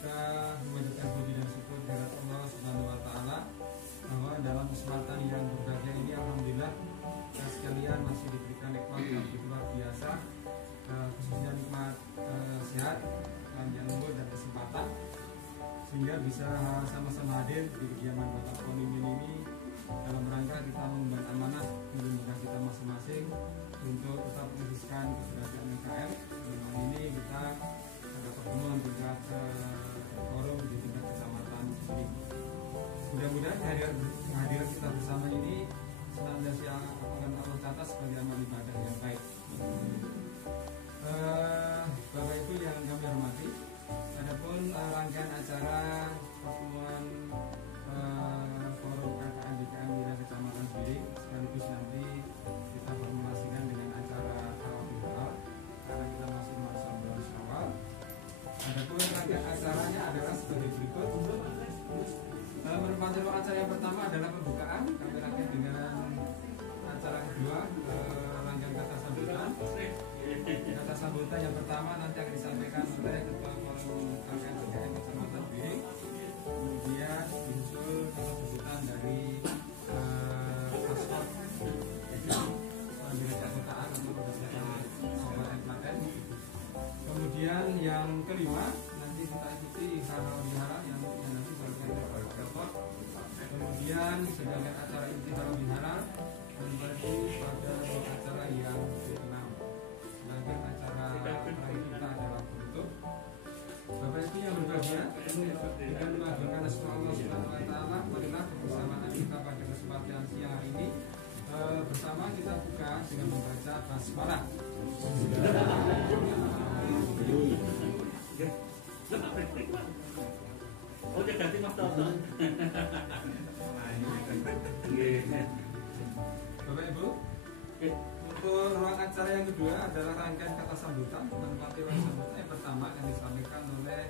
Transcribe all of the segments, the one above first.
kita memanjatkan puji dan syukur kehadirat Allah Subhanahu wa taala bahwa dalam kesempatan yang berbahagia ini alhamdulillah kita sekalian masih diberikan nikmat yang luar biasa, khususnya nikmat sehat, panjang umur dan kesempatan, sehingga bisa sama-sama hadir di kediaman Bapak Ponimin ini dalam rangka kita mengemban amanah di lembaga kita masing-masing untuk tetap menguruskan keberadaan UKM. Dengan ini kita ada pertemuan tingkat forum di tingkat kecamatan ini. Mudah-mudahan kehadiran kita bersama ini senantiasa akan Allah catat sebagai amal ibadah yang baik. Bapak Ibu yang kami hormati, adapun rangkaian acara pertemuan forum KKN DKM wilayah Kecamatan Biring sekaligus nanti kita formulasikan dengan acara tarawih halal karena kita masih masa bulan Syawal. Adapun rangkaian acaranya adalah sebagai berikut. Merupakan acara yang pertama adalah pembukaan, kami rangkai dengan acara kedua rangkaian kata sambutan. Kata sambutan yang pertama nanti akan disampaikan oleh Ketua Forum KKN DKM Kecamatan Biring. Kemudian disusul kata sambutan dari paspor Direktur Ketaan untuk berdasarkan Kabupaten Klaten. Kemudian yang kelima nanti kita ikuti halal bihalal yang nanti bagian dari Bapak. Kemudian sedangkan acara inti halal bihalal membagi pada acara yang keenam. Sedangkan acara terakhir kita adalah penutup. Bapak Ibu yang berbahagia, dengan mengagungkan nama Allah Subhanahu wa taala, marilah kebersamaan kita pada kesempatan siang hari ini bersama kita buka dengan membaca basmalah. Oh, dia ganti mas Toto. Bapak Ibu, untuk ruang acara yang kedua adalah rangkaian kata sambutan. Menempati ruang sambutan yang pertama akan disampaikan oleh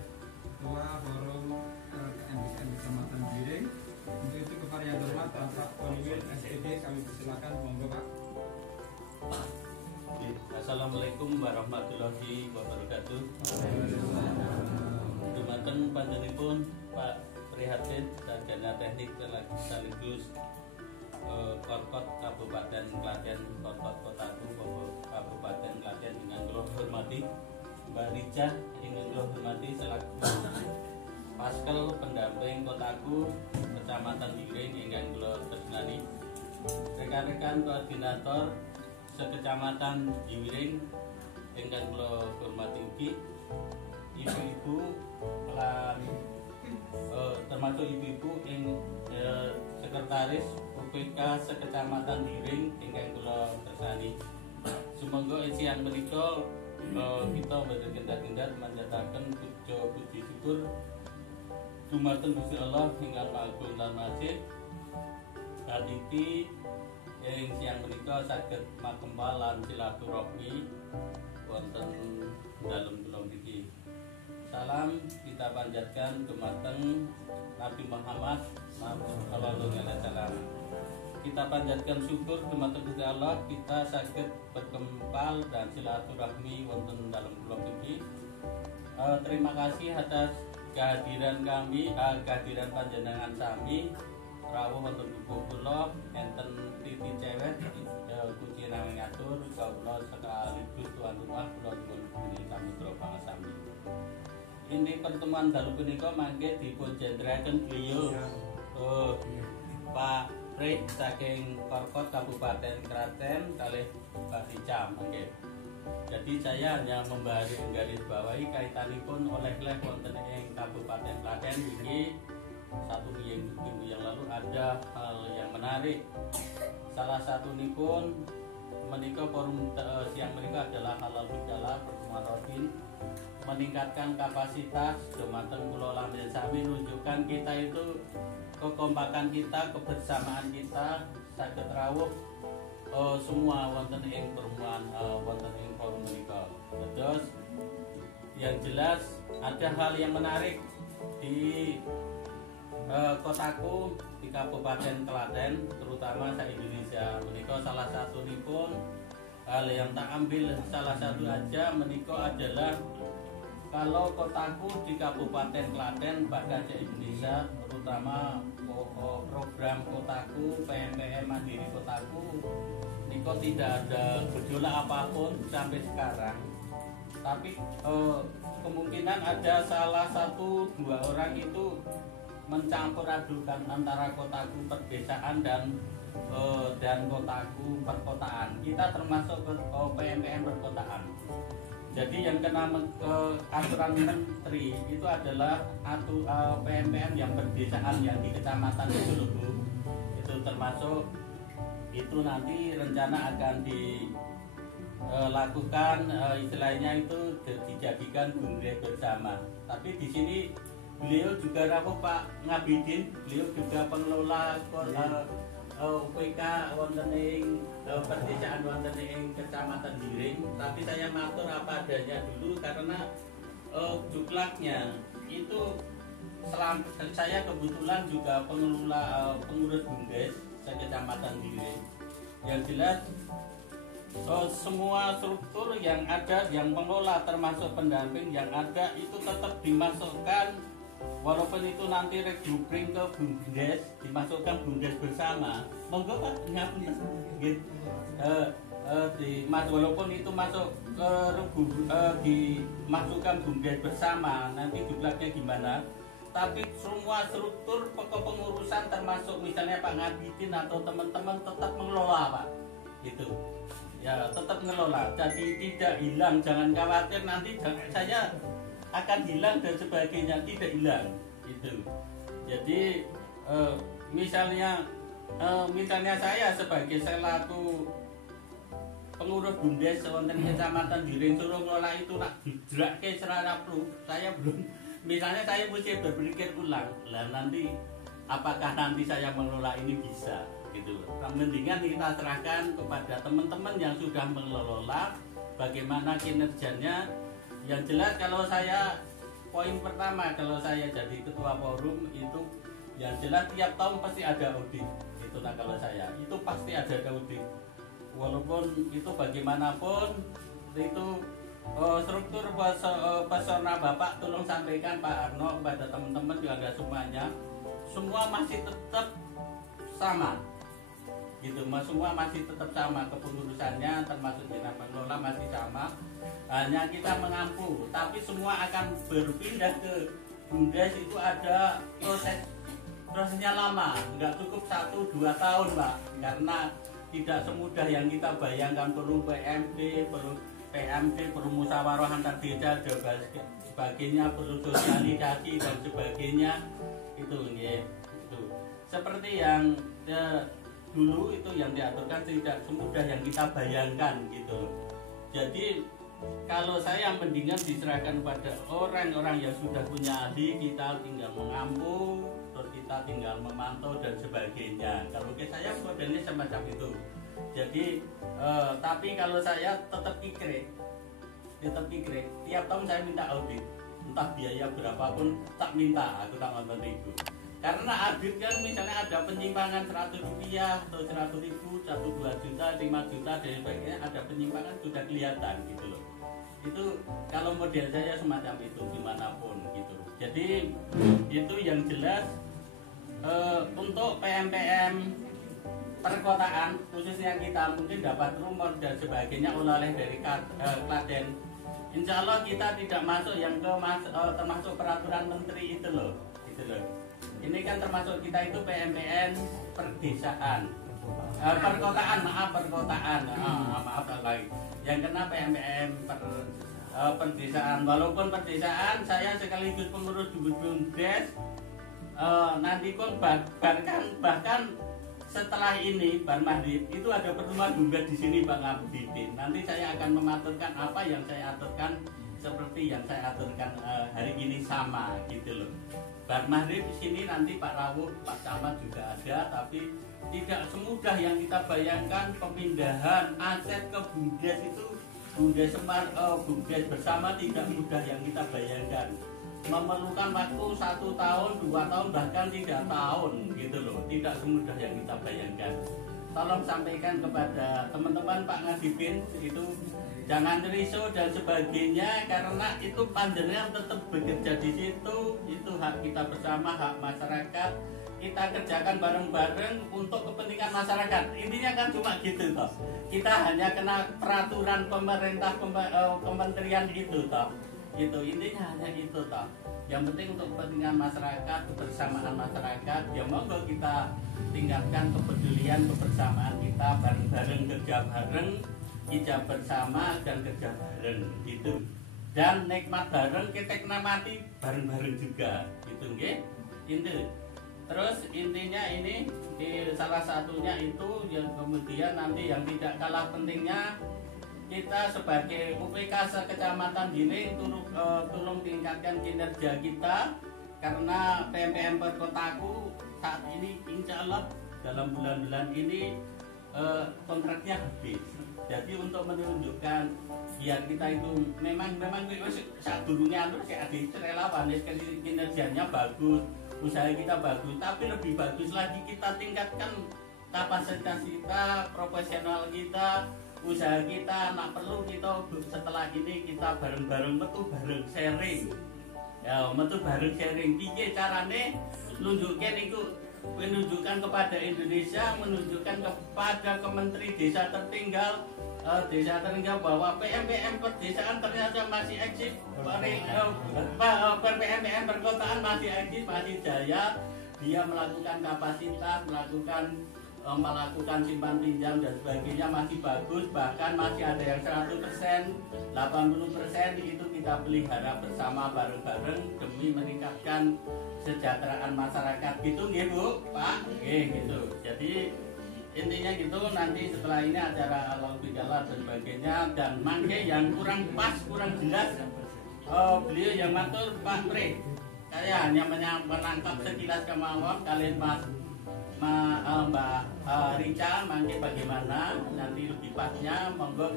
Ketua Forum KKN Kecamatan Biring. Untuk itu kepada yang hormat Bapak Ponimin SPD kami persilakan, monggo Pak. Assalamualaikum warahmatullahi wabarakatuh. Dumateng panjenenganipun Pak Prihatin Sarjana Teknik sekaligus Korkot Kabupaten Klaten, Korkot Kotaku Kabupaten Klaten dengan kula hormati Mbak Rica ingin kula hormati selaku Paskel pendamping Kotaku Kecamatan Biring ingkang kula tresnani, rekan-rekan koordinator sekecamatan Biring ingkang kula hormati ugi, ibu-ibu lan termasuk ibu-ibu ing sekretaris UPK sekecamatan Biring ingkang kula tresnani. Sumangga siang menika kita bergendak-gendak manjataken puji syukur dumateng Gusti Allah ingkang Maha Agung lan Maha Kadiki ing siang menika saged makempal lan silaturahmi wonten dalem kula niki. Salam kita panjatkan dumateng Nabi Muhammad sallallahu alaihi wasallam. Kita panjatkan syukur dumateng Gusti Allah kita saged berkempal dan silaturahmi wonten dalem kula niki. Terima kasih atas kehadiran kami, kehadiran panjenengan sami rawuh wonten buku kula enten titi cewek kunci nang ngatur kawula sekaligus tuan rumah kula nyuwun kami pangasami. Ini pertemuan dalu punika mangke dipun jendraken beliau Pak Pri saking Korkot Kabupaten Klaten kalih Mbak Rica mangke. Jadi saya hanya menggaris bawahi kaitanipun oleh-oleh wonten ing Kabupaten Klaten ini. Satu minggu yang lalu ada hal yang menarik. Salah satu nipun menika forum siang mereka adalah halal bihalal pertemuan rutin meningkatkan kapasitas dumateng kula lambe sami nunjukkan kita itu kekompakan kita, kebersamaan kita saged rawuh semua wonten ing pertemuan wonten ing forum menika. Terus yang jelas ada hal yang menarik di kotaku di Kabupaten Klaten, terutama sa Indonesia menika salah satu nipun hal yang tak ambil salah satu aja menika adalah kalau kotaku di Kabupaten Klaten bahkan di Indonesia, terutama program kotaku PMPM Mandiri Kotaku niko tidak ada gejolak apapun sampai sekarang. Tapi kemungkinan ada salah satu dua orang itu mencampur adukan antara kotaku perdesaan dan kotaku perkotaan. Kita termasuk PMPM perkotaan. Jadi yang kena aturan menteri itu adalah PMPM yang perdesaan yang di kecamatan itu loh Bu. Itu termasuk itu nanti rencana akan dilakukan istilahnya itu dijadikan bumdes bersama. Tapi di sini beliau juga Pak Ngabidin, beliau juga pengelola UPK wonten ing perdesaan wonten ing Kecamatan Giring, tapi saya matur apa adanya dulu karena juklaknya itu saya kebetulan juga pengurus bumdes Kecamatan Giring. Yang jelas semua struktur yang ada, yang pengelola termasuk pendamping yang ada itu tetap dimasukkan. Walaupun itu nanti regrouping ke bumdes, dimasukkan bumdes bersama. Monggo Pak, ngapunten. Nggih. Walaupun itu masuk ke dimasukkan bumdes bersama, nanti juklaknya gimana? Tapi semua struktur kepengurusan termasuk misalnya Pak Ngabidin atau teman-teman tetap mengelola Pak. Gitu. Ya, tetap mengelola. Jadi tidak hilang, jangan khawatir nanti saya akan hilang dan sebagainya, tidak hilang gitu. Jadi misalnya saya sebagai selaku pengurus bumdes wonten Kecamatan Giring suruh ngelola itu nak didrakke secara flu, saya belum, misalnya saya mesti berpikir ulang lah nanti apakah nanti saya mengelola ini bisa gitu. Mendingan kita serahkan kepada teman-teman yang sudah mengelola bagaimana kinerjanya. Yang jelas kalau saya poin pertama kalau saya jadi ketua forum itu yang jelas tiap tahun pasti ada audit. Itu nah kalau saya itu pasti ada audit. Walaupun itu bagaimanapun itu struktur pesona Bapak tolong sampaikan Pak Arno kepada teman-teman juga semuanya semua masih tetap sama. Gitu, semua masih tetap sama kepengurusannya termasuk jenah pengelola masih sama, hanya kita mengampu, tapi semua akan berpindah ke bumdes itu ada prosesnya lama, nggak cukup 1-2 tahun Pak, karena tidak semudah yang kita bayangkan, perlu PMP, perlu PMP, perlu musyawarah antar desa dan sebagainya, perlu sosialisasi dan sebagainya itu seperti yang dulu itu yang diaturkan tidak semudah yang kita bayangkan gitu. Jadi kalau saya mendingan diserahkan pada orang-orang yang sudah punya ahli, kita tinggal mengampu, terus kita tinggal memantau dan sebagainya. Kalau ke saya modelnya semacam itu. Jadi tapi kalau saya tetap pikir, tiap tahun saya minta audit, entah biaya berapapun tak minta, aku tak nonton itu. Karena audit kan misalnya ada penyimpangan 100 rupiah atau 100 ribu, 1, 2 juta, 5 juta dan sebagainya, ada penyimpangan sudah kelihatan gitu loh. Itu kalau model saya semacam itu dimanapun gitu. Jadi itu yang jelas untuk PMPM perkotaan khususnya kita mungkin dapat rumor dan sebagainya oleh dari Klaten. Insya Allah kita tidak masuk yang termasuk peraturan menteri itu loh. Ini kan termasuk kita itu PMPN perdesaan, perkotaan, maaf lagi. Yang kena PMPN perdesaan. Walaupun perdesaan saya sekaligus pengurus bumdes. Nanti pun bahkan setelah ini Ban Mahdib itu ada pertemuan bumdes di sini Bang Ngabidin. Nanti saya akan mematurkan apa yang saya aturkan seperti yang saya aturkan hari ini sama gitu loh. Ban Mahdib di sini nanti Pak Rawuh, Pak Camat juga ada, tapi tidak semudah yang kita bayangkan pemindahan aset ke bumdes itu bumdes bersama tidak mudah yang kita bayangkan. Memerlukan waktu 1 tahun, 2 tahun, bahkan 3 tahun gitu loh. Tidak semudah yang kita bayangkan. tolong sampaikan kepada teman-teman Pak Ngadipin itu jangan risau dan sebagainya, karena itu panjenengan tetap bekerja di situ, itu hak kita bersama, hak masyarakat, kita kerjakan bareng-bareng untuk kepentingan masyarakat. Intinya kan cuma gitu toh. Kita hanya kena peraturan pemerintah kementerian itu toh. Itu intinya hanya itu toh. Yang penting untuk kepentingan masyarakat, kebersamaan masyarakat, ya monggo kita tingkatkan kepedulian kebersamaan kita, bareng-bareng kerja bareng, ijab bersama dan kerja bareng gitu. Dan nikmat bareng, kita kena mati bareng-bareng juga gitu nggih. Itu. Terus intinya ini salah satunya itu yang kemudian nanti yang tidak kalah pentingnya, kita sebagai UPK Kecamatan Giling tolong tingkatkan kinerja kita, karena PMPM Perkotaku saat ini insya Allah dalam bulan-bulan ini kontraknya habis. Jadi untuk menunjukkan biar kita itu memang saat dulunya kayak ada relawan, kinerjanya bagus, usaha kita bagus, tapi lebih bagus lagi kita tingkatkan kapasitas kita, profesional kita, usaha kita. Nak perlu kita setelah ini kita bareng-bareng metu bareng sharing. Ya, metu bareng sharing. Piye carane menunjukkan kepada Indonesia, menunjukkan kepada Kementerian Desa Tertinggal bahwa PMPM perdesaan ternyata masih eksis, PMPM perkotaan masih eksis, masih jaya. Dia melakukan kapasitas, melakukan simpan pinjam dan sebagainya masih bagus, bahkan masih ada yang 100%, 80% itu kita pelihara bersama bareng-bareng demi meningkatkan kesejahteraan masyarakat gitu nggih Bu, Pak. Gitu. Jadi intinya gitu, nanti setelah ini acara halal bihalal dan sebagainya, dan mangke yang kurang pas, kurang jelas, beliau yang matur Pak Pre, saya hanya menangkap sekilas kemauan kalian Mbak Rica, mangke bagaimana nanti lebih pasnya, monggo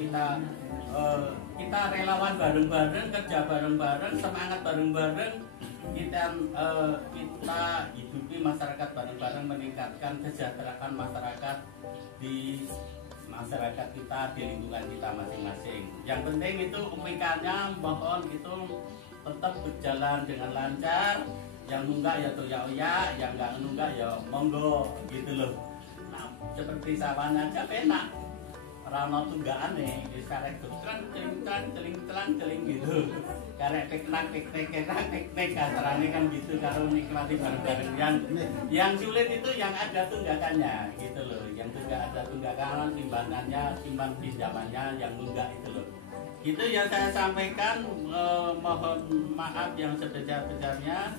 kita relawan bareng-bareng, kerja bareng-bareng, semangat bareng-bareng, kita hidupi masyarakat bareng-bareng, meningkatkan kesejahteraan masyarakat di masyarakat kita, di lingkungan kita masing-masing. Yang penting itu UPK-nya mohon itu tetap berjalan dengan lancar. Yang nunggak ya tuh ya, yang nggak nunggak ya monggo gitu loh. Nah, seperti sawan aja penak. Rano tunggaan nih, karek celing gitu. Karek piknik kasarannya kan gitu, kalau nikmati bareng-bareng. Yang sulit itu yang ada tunggakannya gitu loh. Yang tidak ada tunggakan, simpan pinjamannya, yang nunggak itu loh. Itu yang saya sampaikan, mohon maaf yang sebesar-besarnya.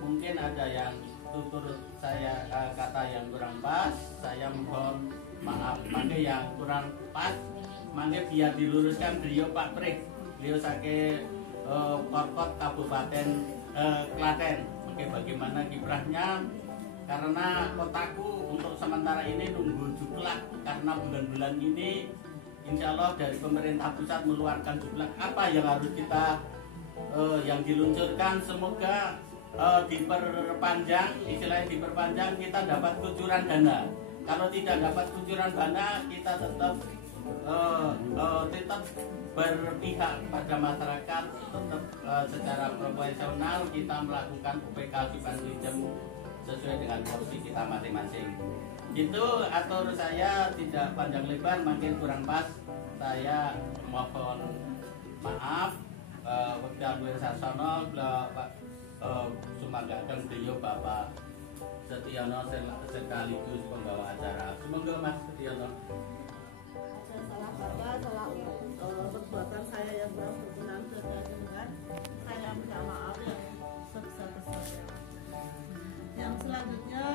Mungkin ada yang tutur saya kata yang kurang pas, saya mohon maaf. Mangke yang kurang pas, mangke biar diluruskan beliau Pak Prik, beliau sakit Porkot Kabupaten Klaten. Mungkin bagaimana kiprahnya, karena kotaku untuk sementara ini nunggu juklak, karena bulan-bulan ini insya Allah dari pemerintah pusat mengeluarkan juklak apa yang harus kita yang diluncurkan, semoga diperpanjang, istilahnya diperpanjang, kita dapat kucuran dana. Kalau tidak dapat kucuran dana, kita tetap berpihak pada masyarakat, tetap secara profesional kita melakukan UPK simpan pinjam sesuai dengan porsi kita masing-masing. Itu atur saya tidak panjang lebar, makin kurang pas, saya mohon maaf. Wekdal Wirsasono sumanggaken beliau Bapak Setiono sekaligus pembawa acara. Semoga Mas Setiono. Salah Bapak, salah perbuatan saya yang kurang berkenan dengan saya minta maaf yang sebesar-besarnya. Yang selanjutnya,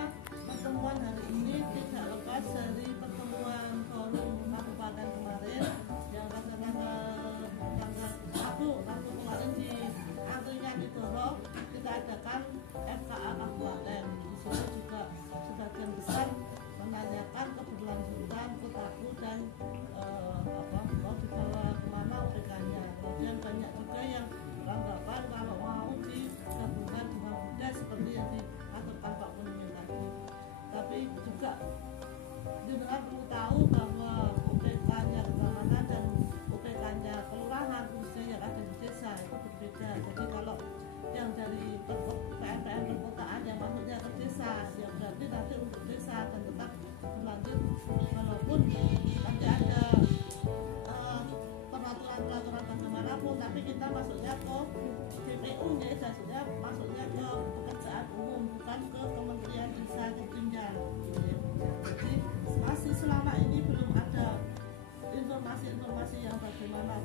pertemuan hari ini tidak lepas dari pertemuan forum kabupaten kemarin yang pada tanggal Rabu kemarin di Angkringan Widoro kita adakan FKA kabupaten. Di situ juga sebagian besar menanyakan keberlanjutan kotaku dan mau dibawa kemana UPK-nya. Kemudian banyak juga yang beranggapan kalau mau digabungkan dengan Bunda seperti yang diaturkan Pak Pemimpin tadi. Tapi juga didengar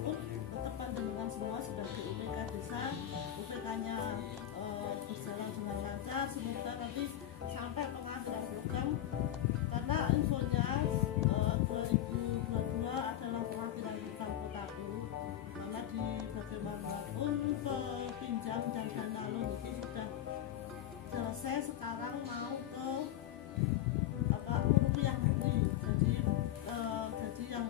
pun tetap panjenengan semua sudah di UPK desa, UPK-nya berjalan dengan lancar. Semoga nanti sampai pengadilan program, karena infonya 2022 adalah pengadilan program Kotaku, karena di bagaimanapun pinjam dan dana loan itu sudah selesai, sekarang mau ke rupiah murni. Jadi yang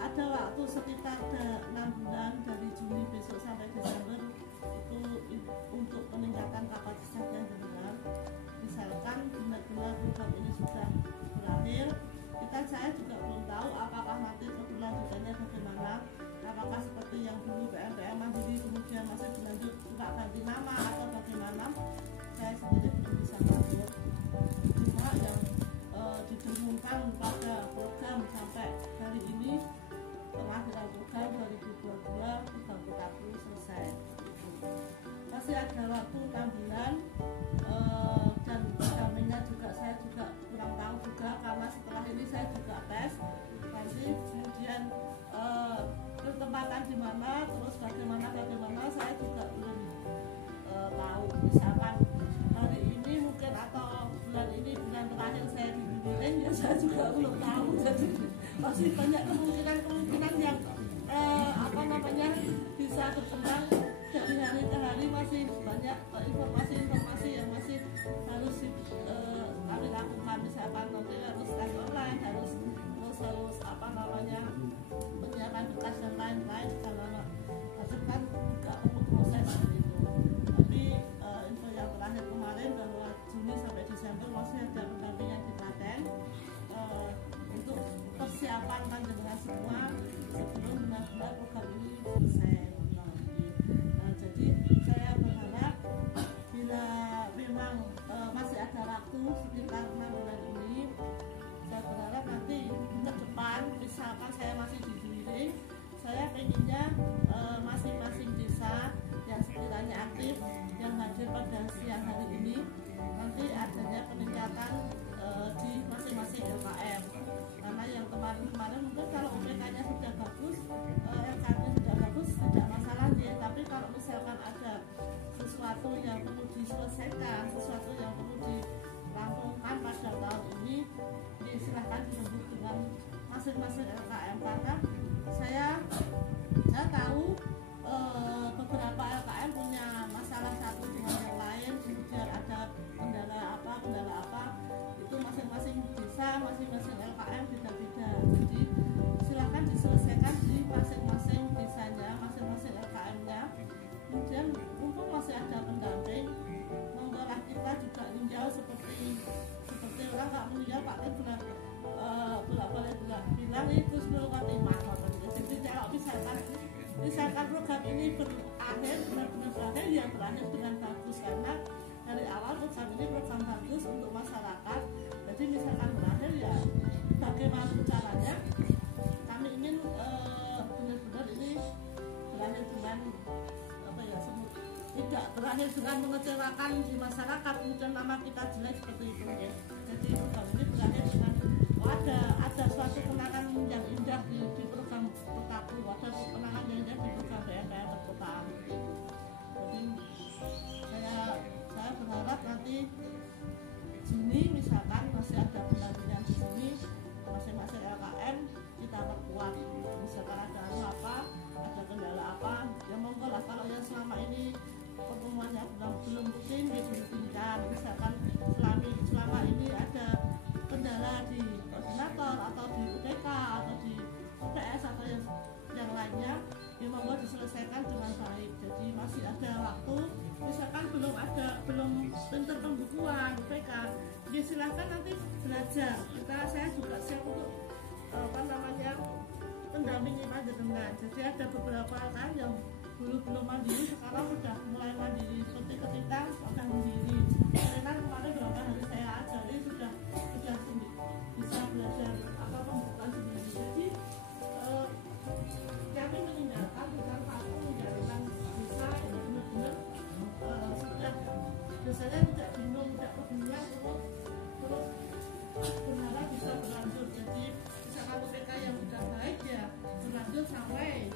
ada waktu sekitar 6 bulan dari Juni besok sampai Desember itu untuk peningkatan kapasitasnya benar. Misalkan benar-benar program ini sudah berakhir, saya juga belum tahu apakah nanti keberlanjutannya bagaimana, apakah seperti yang dulu PMPM Mandiri kemudian masih berlanjut juga ganti nama atau bagaimana, saya sendiri belum bisa mengatur. Cuma yang didengungkan pada program sampai hari ini, pengadilan program 2022 program Kotaku selesai. Masih ada waktu 6 bulan, dan pendampingnya juga saya juga kurang tahu juga, karena setelah ini saya juga tes nanti, kemudian ketempatan di mana, terus bagaimana saya juga belum tahu. Misalkan hari ini mungkin atau bulan ini bulan terakhir saya dibimbing, ya saya juga belum tahu. Jadi masih banyak kemungkinan yang bisa berkembang dari hari ke hari. Masih banyak informasi yang masih harus kami lakukan. Misalkan nanti harus tes online, harus menyiapkan berkas dan lain-lain, karena kan juga perlu proses itu. Tapi info yang terakhir kemarin bahwa Juni sampai Desember masih ada pendampingan di Klaten untuk persiapan panjenengan semua sebelum benar-benar program ini selesai. Jadi saya berharap bila memang masih ada waktu sekitar 6 bulan ini, saya berharap nanti ke depan, misalkan saya masih di Jumiring, saya pengennya masing-masing desa yang sekiranya aktif yang hadir pada siang hari ini, nanti adanya peningkatan di masing-masing LKM. Karena yang kemarin mungkin kalau UPK-nya sudah bagus, LKM-nya sudah bagus, tidak masalah ya. Tapi kalau misalkan ada sesuatu yang perlu diselesaikan, sesuatu yang perlu dirampungkan pada tahun ini, silahkan disebut dengan masing-masing LKM. Karena saya tahu beberapa LKM punya masalah satu dengan yang lain, kemudian ada kendala apa, itu masing-masing desa, masing-masing LKM beda-beda. Jadi silahkan diselesaikan di masing-masing desanya, masing-masing LKM-nya. Kemudian mumpung masih ada pendamping, monggolah kita juga ninjau seperti orang nggak meninggal Pak Tim bolak-balik bilang itu sebelum khotimah. Jadi kalau misalkan program ini berakhir, benar-benar berakhir, ya berakhir dengan bagus, karena dari awal program ini program bagus untuk masyarakat. Jadi misalkan berakhir, ya bagaimana caranya kami ingin benar-benar ini berakhir dengan tidak berakhir dengan mengecewakan di masyarakat, kemudian nama kita jelek seperti itu ya. Jadi program ini berakhir dengan ada suatu kenangan yang indah di program Kotaku, ada kenangan yang indah di program BMPM perkotaan. Jadi saya berharap nanti Juni misalkan masih ada pendampingan di sini, masing-masing LKM kita perkuat. Misalkan ada ada kendala apa, ya monggo lah. Kalau yang selama ini pertemuannya belum rutin, ya dirutinkan. Misalkan selama ini ada kendala di koordinator atau di UTK atau di UTS atau yang lainnya, ya monggo diselesaikan dengan baik. Jadi masih ada waktu. Misalkan belum pinter pembukuan UTK, ya silahkan nanti belajar. Saya juga siap untuk mendampingi panjenengan. Jadi ada beberapa kan yang dulu belum mandiri, sekarang sudah mulai mandiri, seperti ketika sudah mandiri. Karena kemarin beberapa hari saya ajari sudah bisa belajar pembukaan sendiri. Jadi kami meninggalkan bukan satu menjalankan desa itu benar-benar sudah desanya tidak bingung, tidak kebingungan, terus berharap bisa berlanjut. Jadi misalkan UPK yang sudah baik, ya berlanjut sampai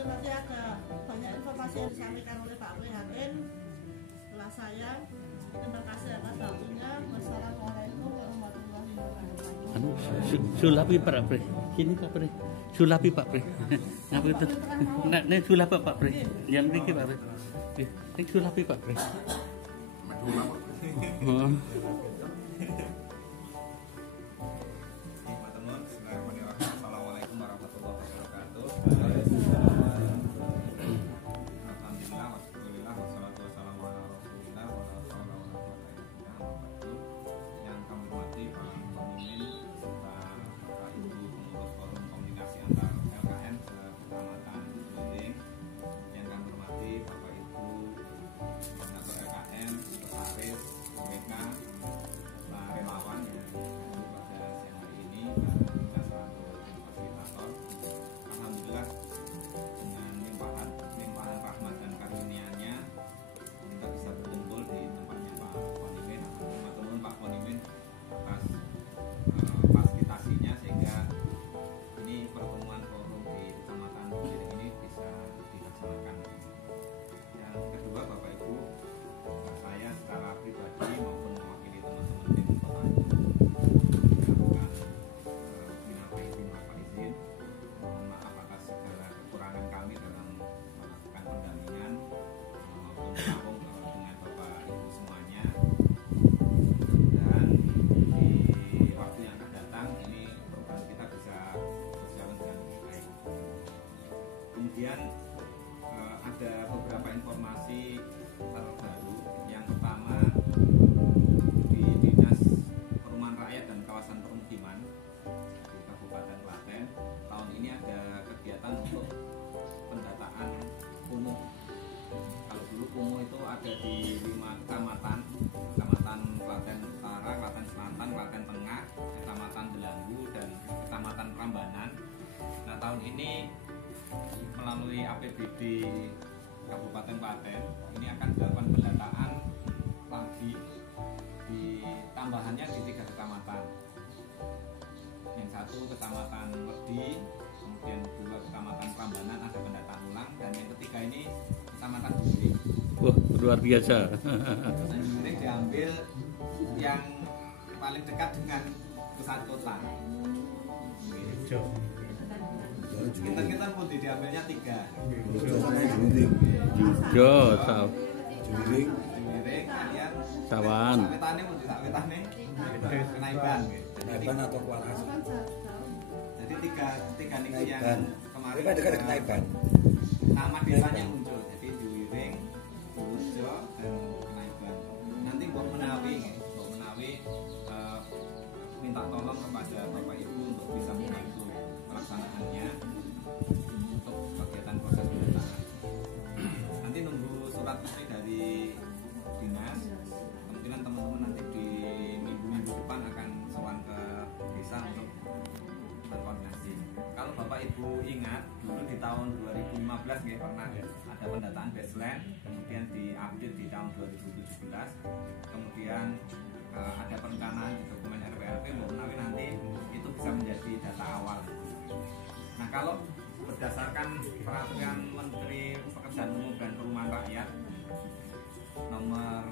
itu nanti ada banyak informasi yang disampaikan oleh Pak Prihatin. Setelah saya, terima kasih atas waktunya. Wassalamualaikum warahmatullahi wabarakatuh. Anu, sulapi Pak Pri. Sini Pak Pri. Sulapi Pak Pri. Ngapa itu? Nek sulapi Pak Pri. Yang ini Pak Pri. Nek sulapi Pak Pri. Oh. Assalamualaikum warahmatullahi wabarakatuh. Alhamdulillah, wassalatu wassalamu ala rasulillah wa ala hawla wa la quwwata illa billah. Yang kami hormati Pak Pemimpin serta Bapak Ibu pengurus forum komunikasi antar LKM Kecamatan Juling. Yang kami hormati Bapak Ibu koordinator LKM, sekretaris, BK, relawan yang hadir pada siang hari ini. Alhamdulillah dengan limpahan rahmat dan karunia-Nya kita bisa berkumpul di tempatnya Pak Ponimin, teman-teman Pak Ponimin atas fasilitasinya sehingga ini pertemuan forum di Kecamatan Juling ini bisa dilaksanakan. Yang kedua Bapak Ibu, saya secara pribadi maupun mewakili teman-teman tim kota mengucapkan minal aidin wal faizin. Mohon maaf atas segala kekurangan kami dalam melakukan pendampingan maupun bergabung dengan Bapak Ibu semuanya. Dan di waktu yang akan datang ini program kita bisa berjalan dengan baik. Kemudian ada beberapa informasi terbaru. Yang pertama, di Dinas Perumahan Rakyat dan Kawasan Permukiman di Kabupaten Klaten tahun ini ada kegiatan untuk pendataan kumuh. Kalau dulu kumuh itu ada di 5 kecamatan: Kecamatan Klaten Utara, Klaten Selatan, Klaten Tengah, Kecamatan Delanggu, dan Kecamatan Prambanan. Nah, tahun ini melalui APBD Kabupaten Klaten ini akan dilakukan pendataan lagi di tambahannya di 3 kecamatan. Yang satu Kecamatan Wedi, kemudian 2 Kecamatan Prambanan ada pendataan ulang, dan yang ketiga ini Kecamatan Juling. Wah, luar biasa. Ini diambil yang paling dekat dengan pusat kota. Kita pun diambilnya 3. Jo, Juling, kalian Sawan. sawetane pun sawetane Kenaiban. Kenaiban atau Kualas? Jadi tiga niki yang kemarin Kan dekat Kenaiban. nama desanya muncul. Jadi Juwiring, Bulurjo, dan Kenaiban. Nanti Mbok Menawi minta tolong kepada Bapak Ibu untuk bisa membantu pelaksanaannya untuk kegiatan proses pendataan. Nanti nunggu surat resmi dari dinas. Kemungkinan teman-teman nanti di minggu-minggu depan akan sowan ke desa untuk berkoordinasi. Kalau Bapak Ibu ingat, dulu di tahun 2015 ya, pernah ada pendataan baseline, kemudian diupdate di tahun 2017, kemudian ada perencanaan di dokumen RPRP. Menawi nanti itu bisa menjadi data awal. Nah, kalau berdasarkan peraturan Menteri Pekerjaan Umum dan Perumahan Rakyat nomor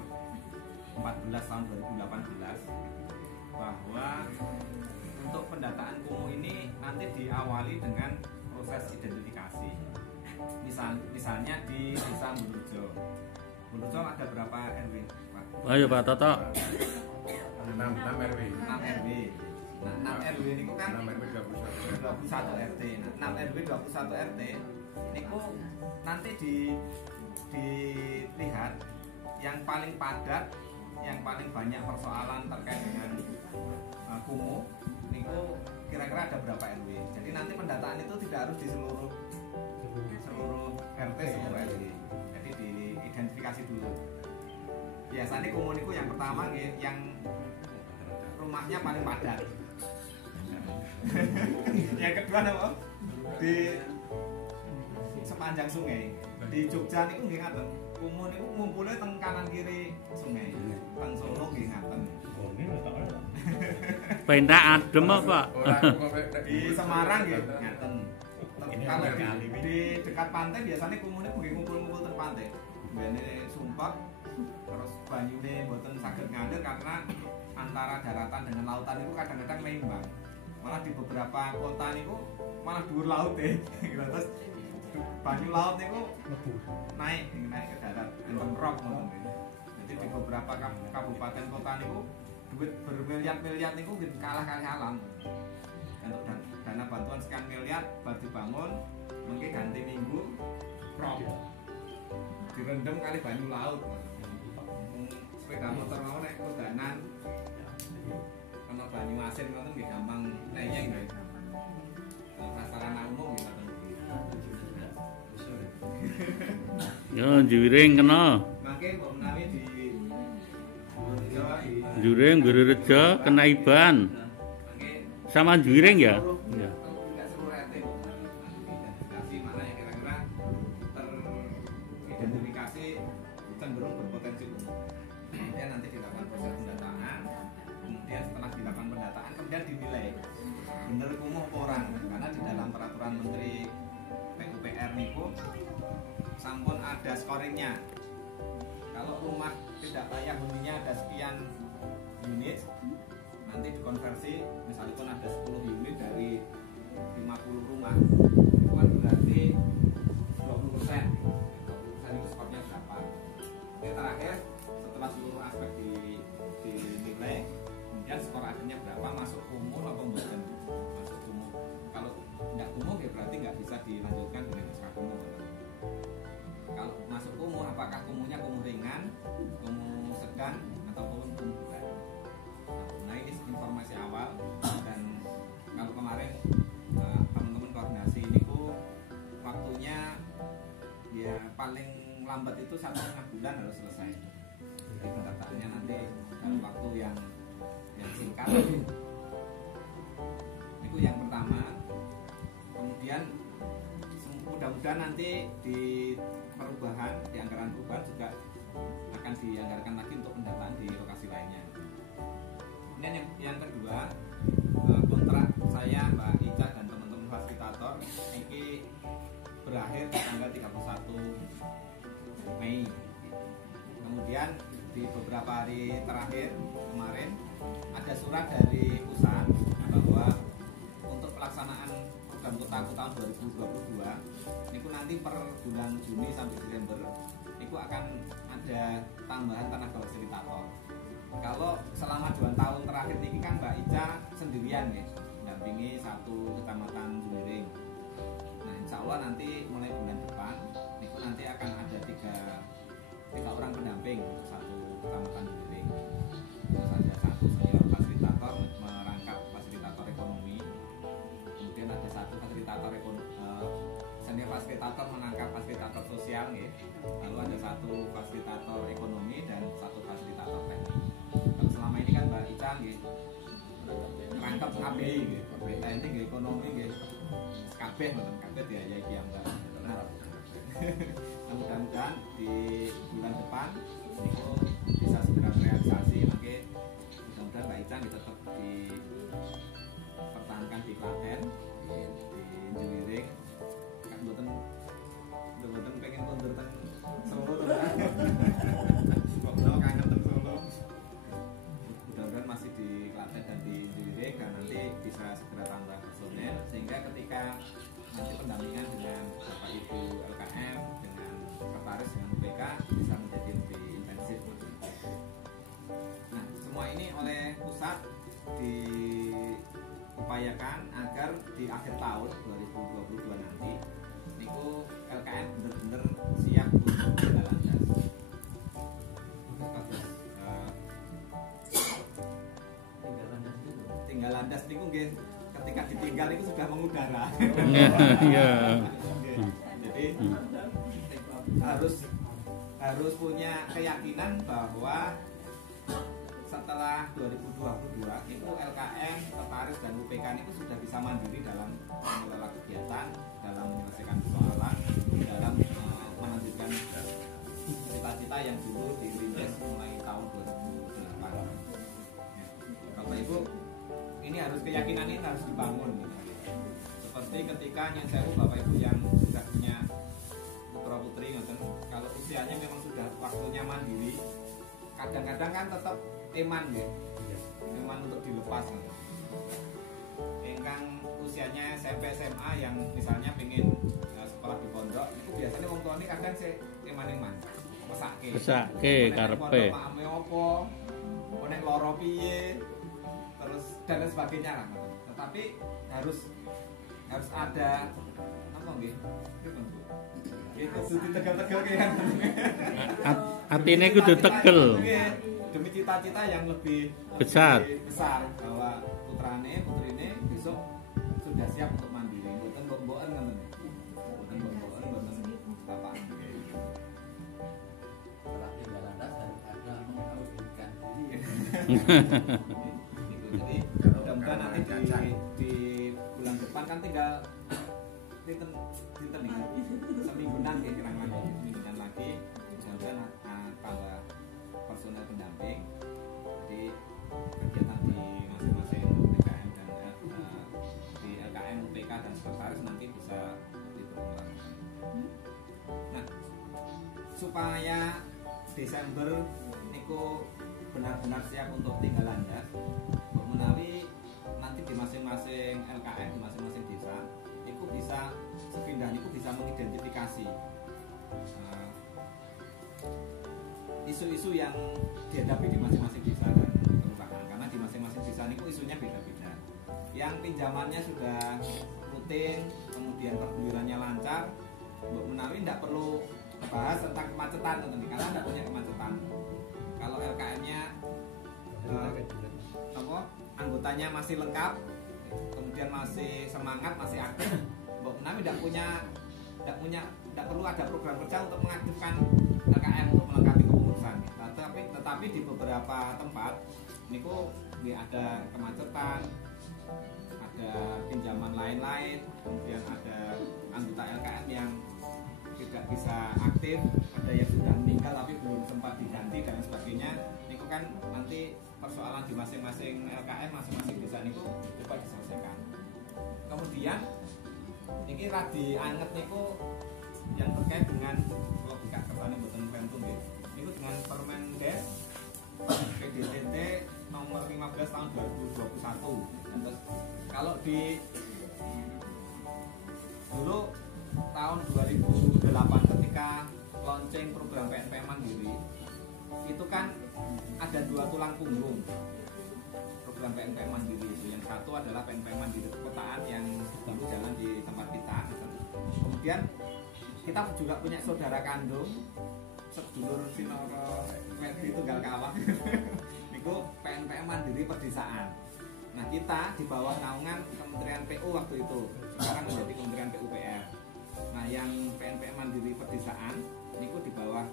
14 tahun 2018, bahwa untuk pendataan kumuh ini nanti diawali dengan proses identifikasi. Misalnya di Desa Bulurjo. Bulurjo ada berapa RW, Pak? Ayo Pak Toto. 6 RW. 6 RW. Nah, 6 RW ini kan 6 RW 21 RT. Nah, 6 RW 21 RT niku nanti dilihat yang paling padat, yang paling banyak persoalan terkait dengan kumuh niku kira-kira ada berapa RW. Jadi nanti pendataan itu tidak harus di seluruh RT, seluruh RW. Jadi diidentifikasi dulu. Biasanya kumuh niku yang pertama yang rumahnya paling padat. Yang kedua apa? Di sepanjang sungai. Di Jogja niku nggih ngaten. Kumuh niku ngumpulnya teng kanan kiri sungai. Teng Solo nggih ngaten. Pendak adem apa? Di Semarang nggih ngaten. Kalau di dekat dekat pantai biasanya kumune mungkin ngumpul-ngumpul ten pantai. Bene sumpah terus banyune mboten saged ngalir karena antara daratan dengan lautan itu kadang-kadang meimbang. Malah di beberapa kota niku malah dhuwur laut terus banyu laut niku naik ke darat enten rock ngoten. Jadi di beberapa kabupaten kota niku duit bermiliar-miliar niku kalah kali alam. Untuk dana bantuan sekian miliar baru dibangun mungkin ganti minggu rock direndam kali banyu laut. Sepeda motor mau nek kodanan kena banyu asin ngoten nggih gampang neyeng nggih. Prasarana umum nggih ngoten. Yo Juwiring kena. Mangke mbok menawi di Juwiring Gururejo kena iban. Sama Juwiring ya? Iya. Tidak seluruh RT identifikasi mana yang kira-kira teridentifikasi cenderung berpotensi umum. Kemudian nanti dilakukan proses pendataan. Kemudian setelah dilakukan pendataan kemudian dinilai bener kumuh apa orang, karena di dalam peraturan Menteri PUPR niku sampun ada scoringnya. Kalau rumah tidak layak huninya ada sekian unit, nanti dikonversi misalnya pun ada 10 unit dari 50 rumah, itu kan berarti 20%. 20% itu skornya berapa? Oke, terakhir setelah seluruh aspek dinilai, kemudian skor akhirnya berapa, masuk kumuh atau bukan masuk kumuh. Kalau nggak kumuh ya berarti nggak bisa dilanjutkan dengan SK kumuh. Kalau masuk kumuh, apakah kumuhnya kumuh ringan, kumuh sedang, ataupun kumuh berat? Nah ini informasi awal, dan kalau kemarin teman-teman koordinasi ini waktunya ya paling lambat itu 1,5 bulan harus selesai. Jadi pendaftarannya nanti dalam waktu yang singkat. Itu yang pertama. Kemudian mudah-mudahan nanti di perubahan, di anggaran perubahan juga akan dianggarkan lagi untuk pendataan di lokasi lainnya. Kemudian yang kedua, kontrak saya Mbak Ica dan teman-teman fasilitator ini berakhir di tanggal 31 Mei. Kemudian di beberapa hari terakhir kemarin ada surat dari pusat bahwa untuk pelaksanaan program Kota tahun 2022 itu nanti per bulan Juni sampai Desember itu akan ada tambahan tenaga fasilitator. Kalau selama 2 tahun terakhir ini kan Mbak Ica sendirian ya, mendampingi satu kecamatan Juwiring. Nah insya Allah nanti mulai bulan depan itu nanti akan ada tiga orang pendamping untuk satu kecamatan Juwiring. Terus ada satu senior fasilitator merangkap fasilitator ekonomi, kemudian ada satu fasilitator senior fasilitator menangkap fasilitator sosial ya. Lalu ada satu fasilitator ekonomi dan satu fasilitator teknik. Kalau selama ini kan Mbak Ica merangkap KBI gitu, teknik ekonomi gitu, kabeh betul kabeh ya yang Mbak. Benar. Nah, mudah-mudahan di bulan depan itu bisa segera realisasi. Oke, mudah-mudahan Mbak Ica tetap dipertahankan di Klaten, di Juwiring. Kan buatan pengen mundur teng Solo tuh kan. Kalau kangen teng Solo. Mudah-mudahan masih di Klaten dan di Juwiring dan nanti bisa segera tambah personel sehingga ketika nanti pendampingan dengan Bapak Ibu LKM dengan Sekretaris dengan UPK bisa menjadi lebih intensif. Nah, semua ini oleh pusat diupayakan agar di akhir tahun 2022 nanti niku LKM benar-benar siap untuk jalan das. Tinggal landas niku nggih ketika ditinggal itu sudah mengudara. Iya. Jadi harus punya keyakinan bahwa setelah 2022 itu LKM, Sekretaris dan UPK itu sudah bisa mandiri dalam mengelola kegiatan, dalam menyelesaikan persoalan, dalam melanjutkan cita-cita yang dulu dirintis mulai tahun 2008. Bapak Ibu, ini harus keyakinan ini harus dibangun. Gitu. Seperti ketika Nyen Sewu Bapak Ibu yang sudah punya kan tetap eman nggih. Eman untuk dilepas. Ingkang usianya SMP SMA yang misalnya pengen sekolah di pondok, itu biasanya wong tuane kadang sih eman-eman. Pesake karepe. Ame opo? Nek loro piye? Terus dan lain sebagainya lah. Tetapi harus ada apa nggih? Itu kudu tegel-tegel kan. Atine kudu tegel. Demi cita-cita yang lebih Besar. Bahwa putrine besok sudah siap untuk mandiri. Mboten mbok-mboken ngoten. Mboten mbok-mboken mboten bapak. Setelah tinggal landas ada mengawinkan diri. Jadi mudah-mudahan nanti di bulan depan kan tinggal dinten nih kan semingguan ya kira-kira semingguan lagi mudah-mudahan tambah personel pendamping. Jadi kegiatan di masing-masing PKM dan di LKM, UPK dan sekretaris nanti bisa diperlukan. Nah, supaya Desember niku benar-benar siap untuk tinggal landas, Mbok menawi nanti di masing-masing LKM, di masing-masing desa itu bisa sepindah niku bisa mengidentifikasi isu-isu yang dihadapi di masing-masing desa dan kelurahan, karena di masing-masing desa niku isunya beda-beda. Yang pinjamannya sudah rutin, kemudian pergulirannya lancar, Mbok menawi tidak perlu bahas tentang kemacetan karena tidak punya kemacetan. Kalau LKM-nya anggotanya masih lengkap, kemudian masih semangat, masih aktif, Mbok menawi tidak perlu ada program kerja untuk mengaktifkan LKM untuk melengkapi kepengurusan. Tetapi di beberapa tempat niku ada kemacetan, ada pinjaman lain-lain, kemudian ada anggota LKM yang tidak bisa aktif, ada yang sudah meninggal tapi belum sempat diganti dan sebagainya. Niku kan nanti persoalan di masing-masing LKM, masing-masing desa niku coba diselesaikan. Kemudian niki radi anget niku yang terkait dengan kalau buka kersane mboten rentung nggih. Niku dengan Permendes PDTT nomor 15 tahun 2021. Terus kalau di dulu tahun 2008 ketika launching program PNPM Mandiri itu kan ada dua tulang punggung program PNPM Mandiri itu. Yang satu adalah PNPM Mandiri perkotaan yang dulu jalan di tempat kita. Kemudian kita juga punya saudara kandung sedulur Sinoro Wedi Tunggal Kawah itu PNPM Mandiri Perdesaan. Nah kita di bawah naungan Kementerian PU waktu itu, sekarang menjadi Kementerian PUPR. Nah yang PNPM Mandiri Perdesaan niku di bawah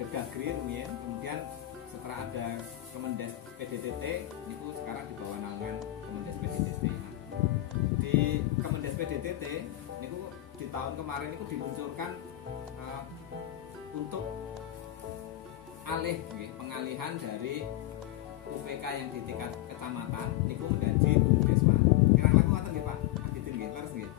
Depdagri rumiyin, kemudian setelah ada Kemendes PDTT niku sekarang di bawah naungan Kemendes PDTT. Nah, di Kemendes PDTT niku di tahun kemarin niku diluncurkan untuk pengalihan dari UPK yang di tingkat kecamatan niku menjadi BUMDesma. Kirang langkung ngoten nggih Pak? Agiten nggih, leres nggih.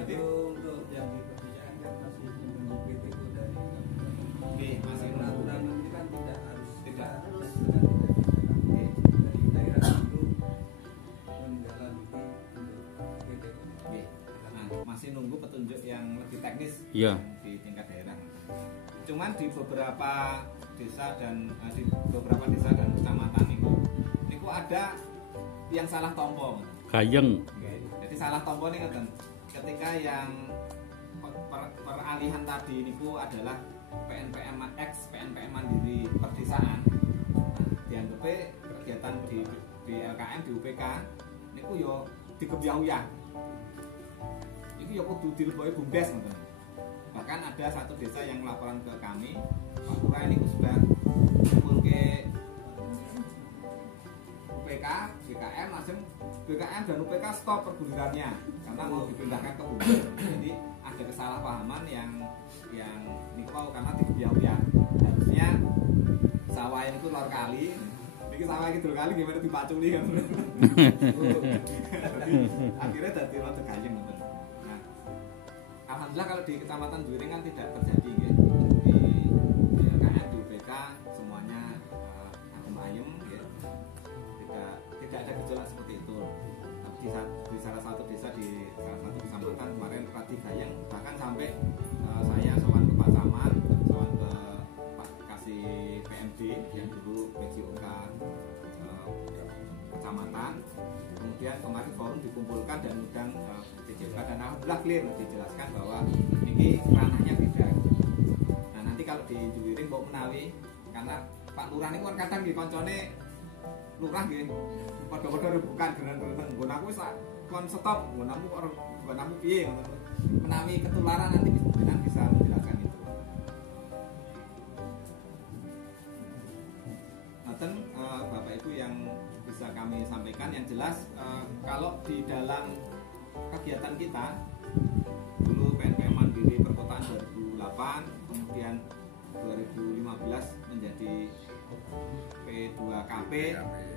Jadi untuk yang di pekerjaan kan masih menunggu PTK dari masih peraturan ini kan tidak harus harus dari daerah itu menindaklanjuti untuk PTK. Nah, masih nunggu petunjuk yang lebih teknis Iya. di tingkat daerah. Cuman di beberapa desa dan kecamatan niku ada yang salah tompo. Gayeng. Jadi salah tompo nih kan ketika yang peralihan tadi niku adalah PNPM Mandiri Perdesaan. Nah, dianggapnya kegiatan di LKM di UPK niku yo digebyah-uyah. Iku yo kudu dilebohi BUMDes ngoten. Bahkan ada satu desa yang melaporan ke kami, Pak Lurah ini sudah kumpul ke UPK, BKM, langsung BKM dan UPK stop pergulirannya karena mau dipindahkan ke BUMDes. Jadi ada kesalahpahaman yang niku karena digebyah-uyah. Harusnya sawah itu lor kali, ini sawah itu lor kali gimana dipaculi kan. Akhirnya dadi rada gayeng. Alhamdulillah kalau di Kecamatan During kan tidak terjadi ya. Di di salah satu desa di salah satu kecamatan kemarin Rati Gayeng, bahkan sampai saya sowan ke Pak Camat, sowan ke Pak Kasih PMD yang dulu PJOK kecamatan. Kemudian kemarin forum dikumpulkan dan undang PJOK dan alhamdulillah clear dijelaskan bahwa ini ranahnya beda. Nah nanti kalau di Juwiring Mbok Menawi, karena Pak Lurah ini kan kadang di koncone lurah nggih. Padha-padha rebukan genen-genen nggon aku wis kon stop, nggonamu piye ngono. Menawi ketularan nanti bisa menjelaskan itu. Ngaten Bapak Ibu yang bisa kami sampaikan, yang jelas kalau di dalam kegiatan kita dulu PNPM Mandiri Perkotaan 2008, kemudian 2015 menjadi P2KP,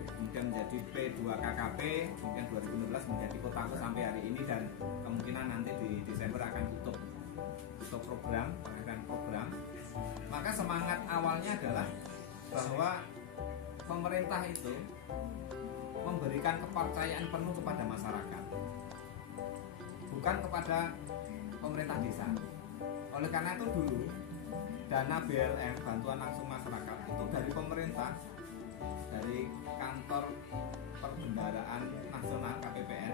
kemudian menjadi P2KKP, kemudian 2016 menjadi Kotaku sampai hari ini, dan kemungkinan nanti di Desember akan tutup program, pengakhiran program. Maka semangat awalnya adalah bahwa pemerintah itu memberikan kepercayaan penuh kepada masyarakat, bukan kepada pemerintah desa. Oleh karena itu dulu dana BLM, bantuan langsung masyarakat, itu dari pemerintah, dari kantor perbendaharaan nasional KPPN,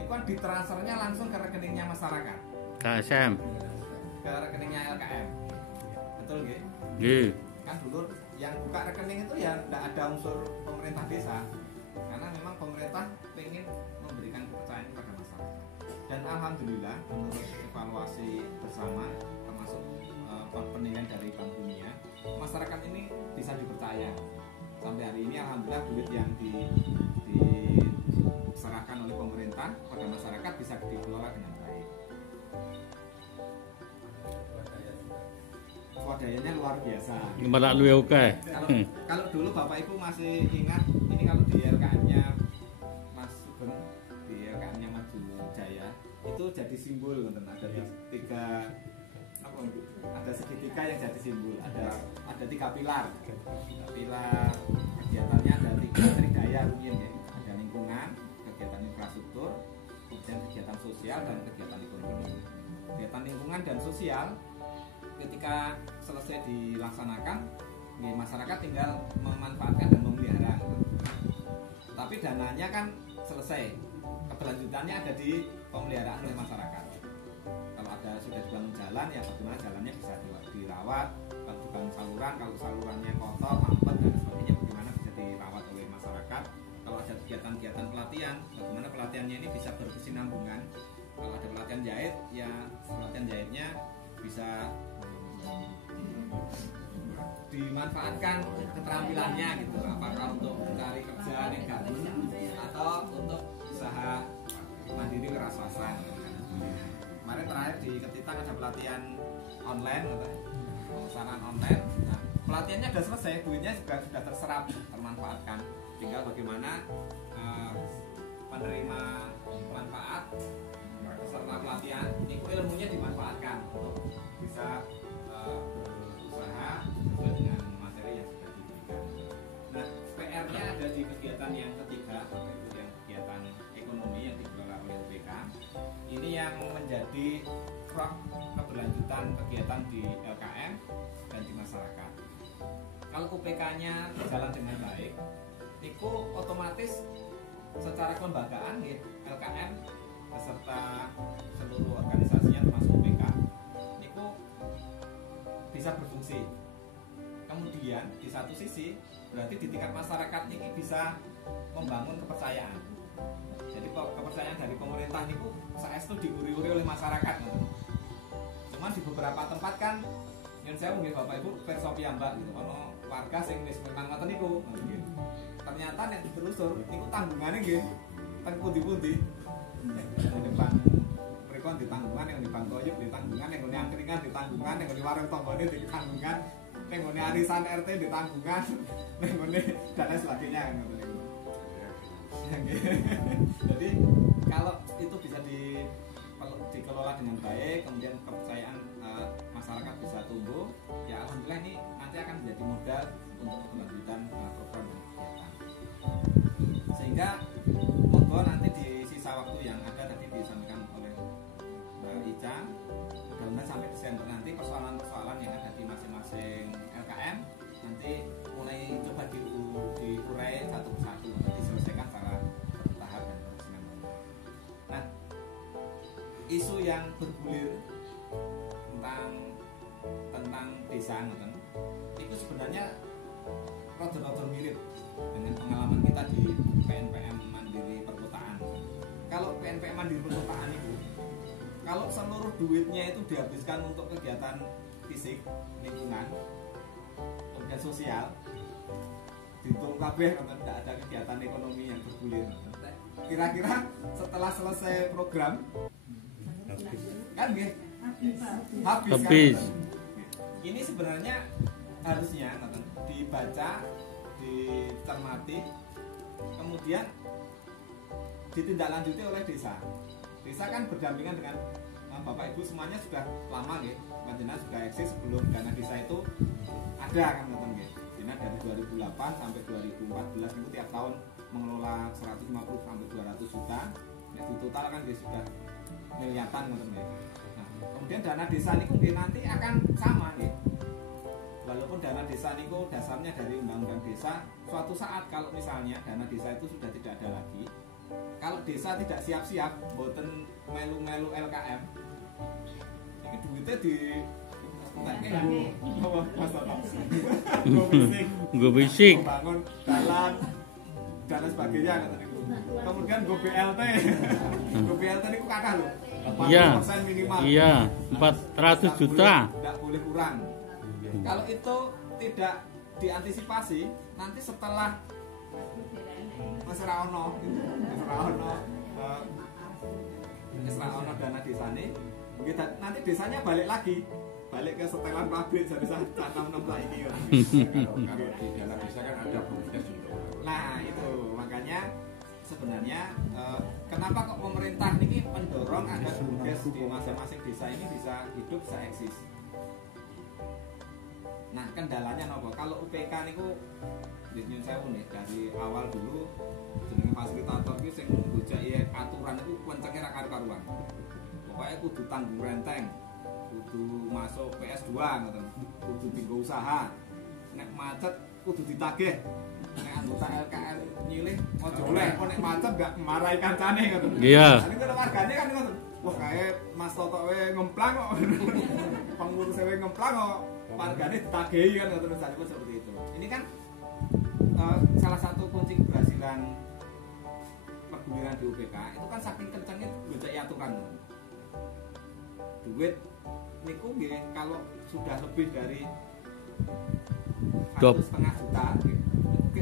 itu kan ditransfernya langsung ke rekeningnya masyarakat, KSM, ke rekeningnya LKM. Betul nggih? nggih. Kan dulu yang buka rekening itu ya tidak ada unsur pemerintah desa, karena memang pemerintah ingin memberikan kepercayaan kepada masyarakat. Dan alhamdulillah menurut evaluasi bersama termasuk penilaian dari Bank Dunia, masyarakat ini bisa dipercaya. Sampai hari ini alhamdulillah duit yang diserahkan oleh pemerintah pada masyarakat bisa dikelola dengan baik. Swadayanya luar biasa. Malah luwih oke. Kalau dulu Bapak Ibu masih ingat, ini kalau di LKM-nya Mas Sugeng, di LKM-nya Maju Jaya, itu jadi simbol, ada tiga ada segitiga yang jadi simbol, ada tiga pilar kegiatannya, ada tiga tridaya rumiyin ya, ada lingkungan, kegiatan infrastruktur, kemudian kegiatan sosial dan kegiatan ekonomi. Kegiatan lingkungan dan sosial ketika selesai dilaksanakan, masyarakat tinggal memanfaatkan dan memelihara, tapi dananya kan selesai, keberlanjutannya ada di pemeliharaan oleh masyarakat. Kalau ada sudah dibangun jalan, ya bagaimana jalannya bisa dirawat, kalau dibangun saluran, kalau salurannya kotor, mampet dan sebagainya, bagaimana bisa dirawat oleh masyarakat. Kalau ada kegiatan-kegiatan pelatihan, bagaimana pelatihannya ini bisa berkesinambungan. Kalau ada pelatihan jahit, ya pelatihan jahitnya bisa dimanfaatkan keterampilannya gitu, apakah untuk mencari kerja yang gabung atau untuk usaha mandiri wira-swasta. Kemarin terakhir di Ketitang ada pelatihan online, pemesanan online. Nah, pelatihannya sudah selesai, duitnya juga sudah terserap, termanfaatkan. Tinggal bagaimana penerima manfaat peserta pelatihan ini ilmunya dimanfaatkan untuk bisa berusaha sesuai dengan materi yang sudah diberikan. Nah, PR-nya ada di kegiatan yang ketiga, yaitu yang kegiatan ekonomi yang dikelola oleh UPK. Ini yang menjadi roh keberlanjutan kegiatan di LKM dan di masyarakat. Kalau UPK-nya berjalan dengan baik, itu otomatis secara kelembagaan ya, LKM beserta seluruh organisasinya termasuk UPK itu bisa berfungsi. Kemudian di satu sisi berarti di tingkat masyarakat ini bisa membangun kepercayaan. Jadi kepercayaan dari pemerintah itu saestu diuri-uri oleh masyarakat. Cuman di beberapa tempat kan yang saya mungkin Bapak Ibu perso piyambak gitu, kalau warga sing wis memang ngoten niku. Ternyata nek ditelusur niku tanggungannya nggih teng pundi-pundi. Di depan mereka di tanggungan, yang di Bangkoyuk di tanggungan, yang di angkringan di tanggungan, yang di warung tombone di tanggungan, yang di arisan RT di tanggungan, yang di dan lain sebagainya kan. Jadi kalau itu bisa dikelola dengan baik, kemudian kepercayaan masyarakat bisa tumbuh, ya alhamdulillah ini nanti akan menjadi modal untuk kelanjutan program dan kegiatan. Sehingga monggo nanti di isu yang bergulir tentang desa ngoten. Itu sebenarnya rada-rada mirip dengan pengalaman kita di PNPM Mandiri Perkotaan. Kalau PNPM Mandiri Perkotaan itu, kalau seluruh duitnya itu dihabiskan untuk kegiatan fisik, lingkungan, kemudian sosial, dihitung kabeh tidak ada kegiatan ekonomi yang bergulir. Kira-kira setelah selesai program kan nggih habis. Kan? Ini sebenarnya harusnya dibaca, dicermati, kemudian ditindaklanjuti oleh desa. Desa kan berdampingan dengan Bapak Ibu semuanya sudah lama nggih, panjenengan sudah eksis sebelum dana desa itu ada kan ngoten nggih. Dina dari 2008 sampai 2014 itu tiap tahun mengelola 150 sampai 200 juta. Nek di total kan dia sudah miliaran ngoten nggih. Nah, kemudian dana desa niku nggih nanti akan sama nggih. Walaupun dana desa niku dasarnya dari undang-undang desa, suatu saat kalau misalnya dana desa itu sudah tidak ada lagi, kalau desa tidak siap-siap boten melu-melu LKM, ini duitnya di gue bisik membangun jalan dan sebagainya. Kemudian gue BLT itu kata loh 80% minimal. Iya 400 juta tidak boleh kurang. Kalau itu tidak diantisipasi, nanti setelah Mas Raono dana desane, nanti desanya balik ke setelan pabrik jadi tanam lagi. Kalau di dana desa kan ada BUMDes juga. Nah itu makanya sebenarnya kenapa kok pemerintah ini mendorong agar BUMDes di masing-masing desa ini bisa hidup, bisa eksis. Nah kendalanya nopo? Kalau UPK niku nyun sewu nih dari awal dulu jenenge fasilitator ki sing nggojaki aturan itu kencenge ra karu-karuan. Pokoke kudu tanggung renteng, kudu masuk PS2 ngoten, kudu tinggo usaha. Nek macet kudu ditagih. Nek anggota LKN nyilih aja oleh, kok nek macet gak marahi kancane ngoten. Iya. Nek wargane kan ngoten. Wah kae Mas Toto we ngemplang kok. Pengurus we ngemplang kok. Wargane ditagihi kan ngoten seperti itu. Ini kan salah satu kunci keberhasilan perguliran di UPK itu kan saking kencangnya gojek aturan. Duit niku nggih kalau sudah lebih dari 1,5 juta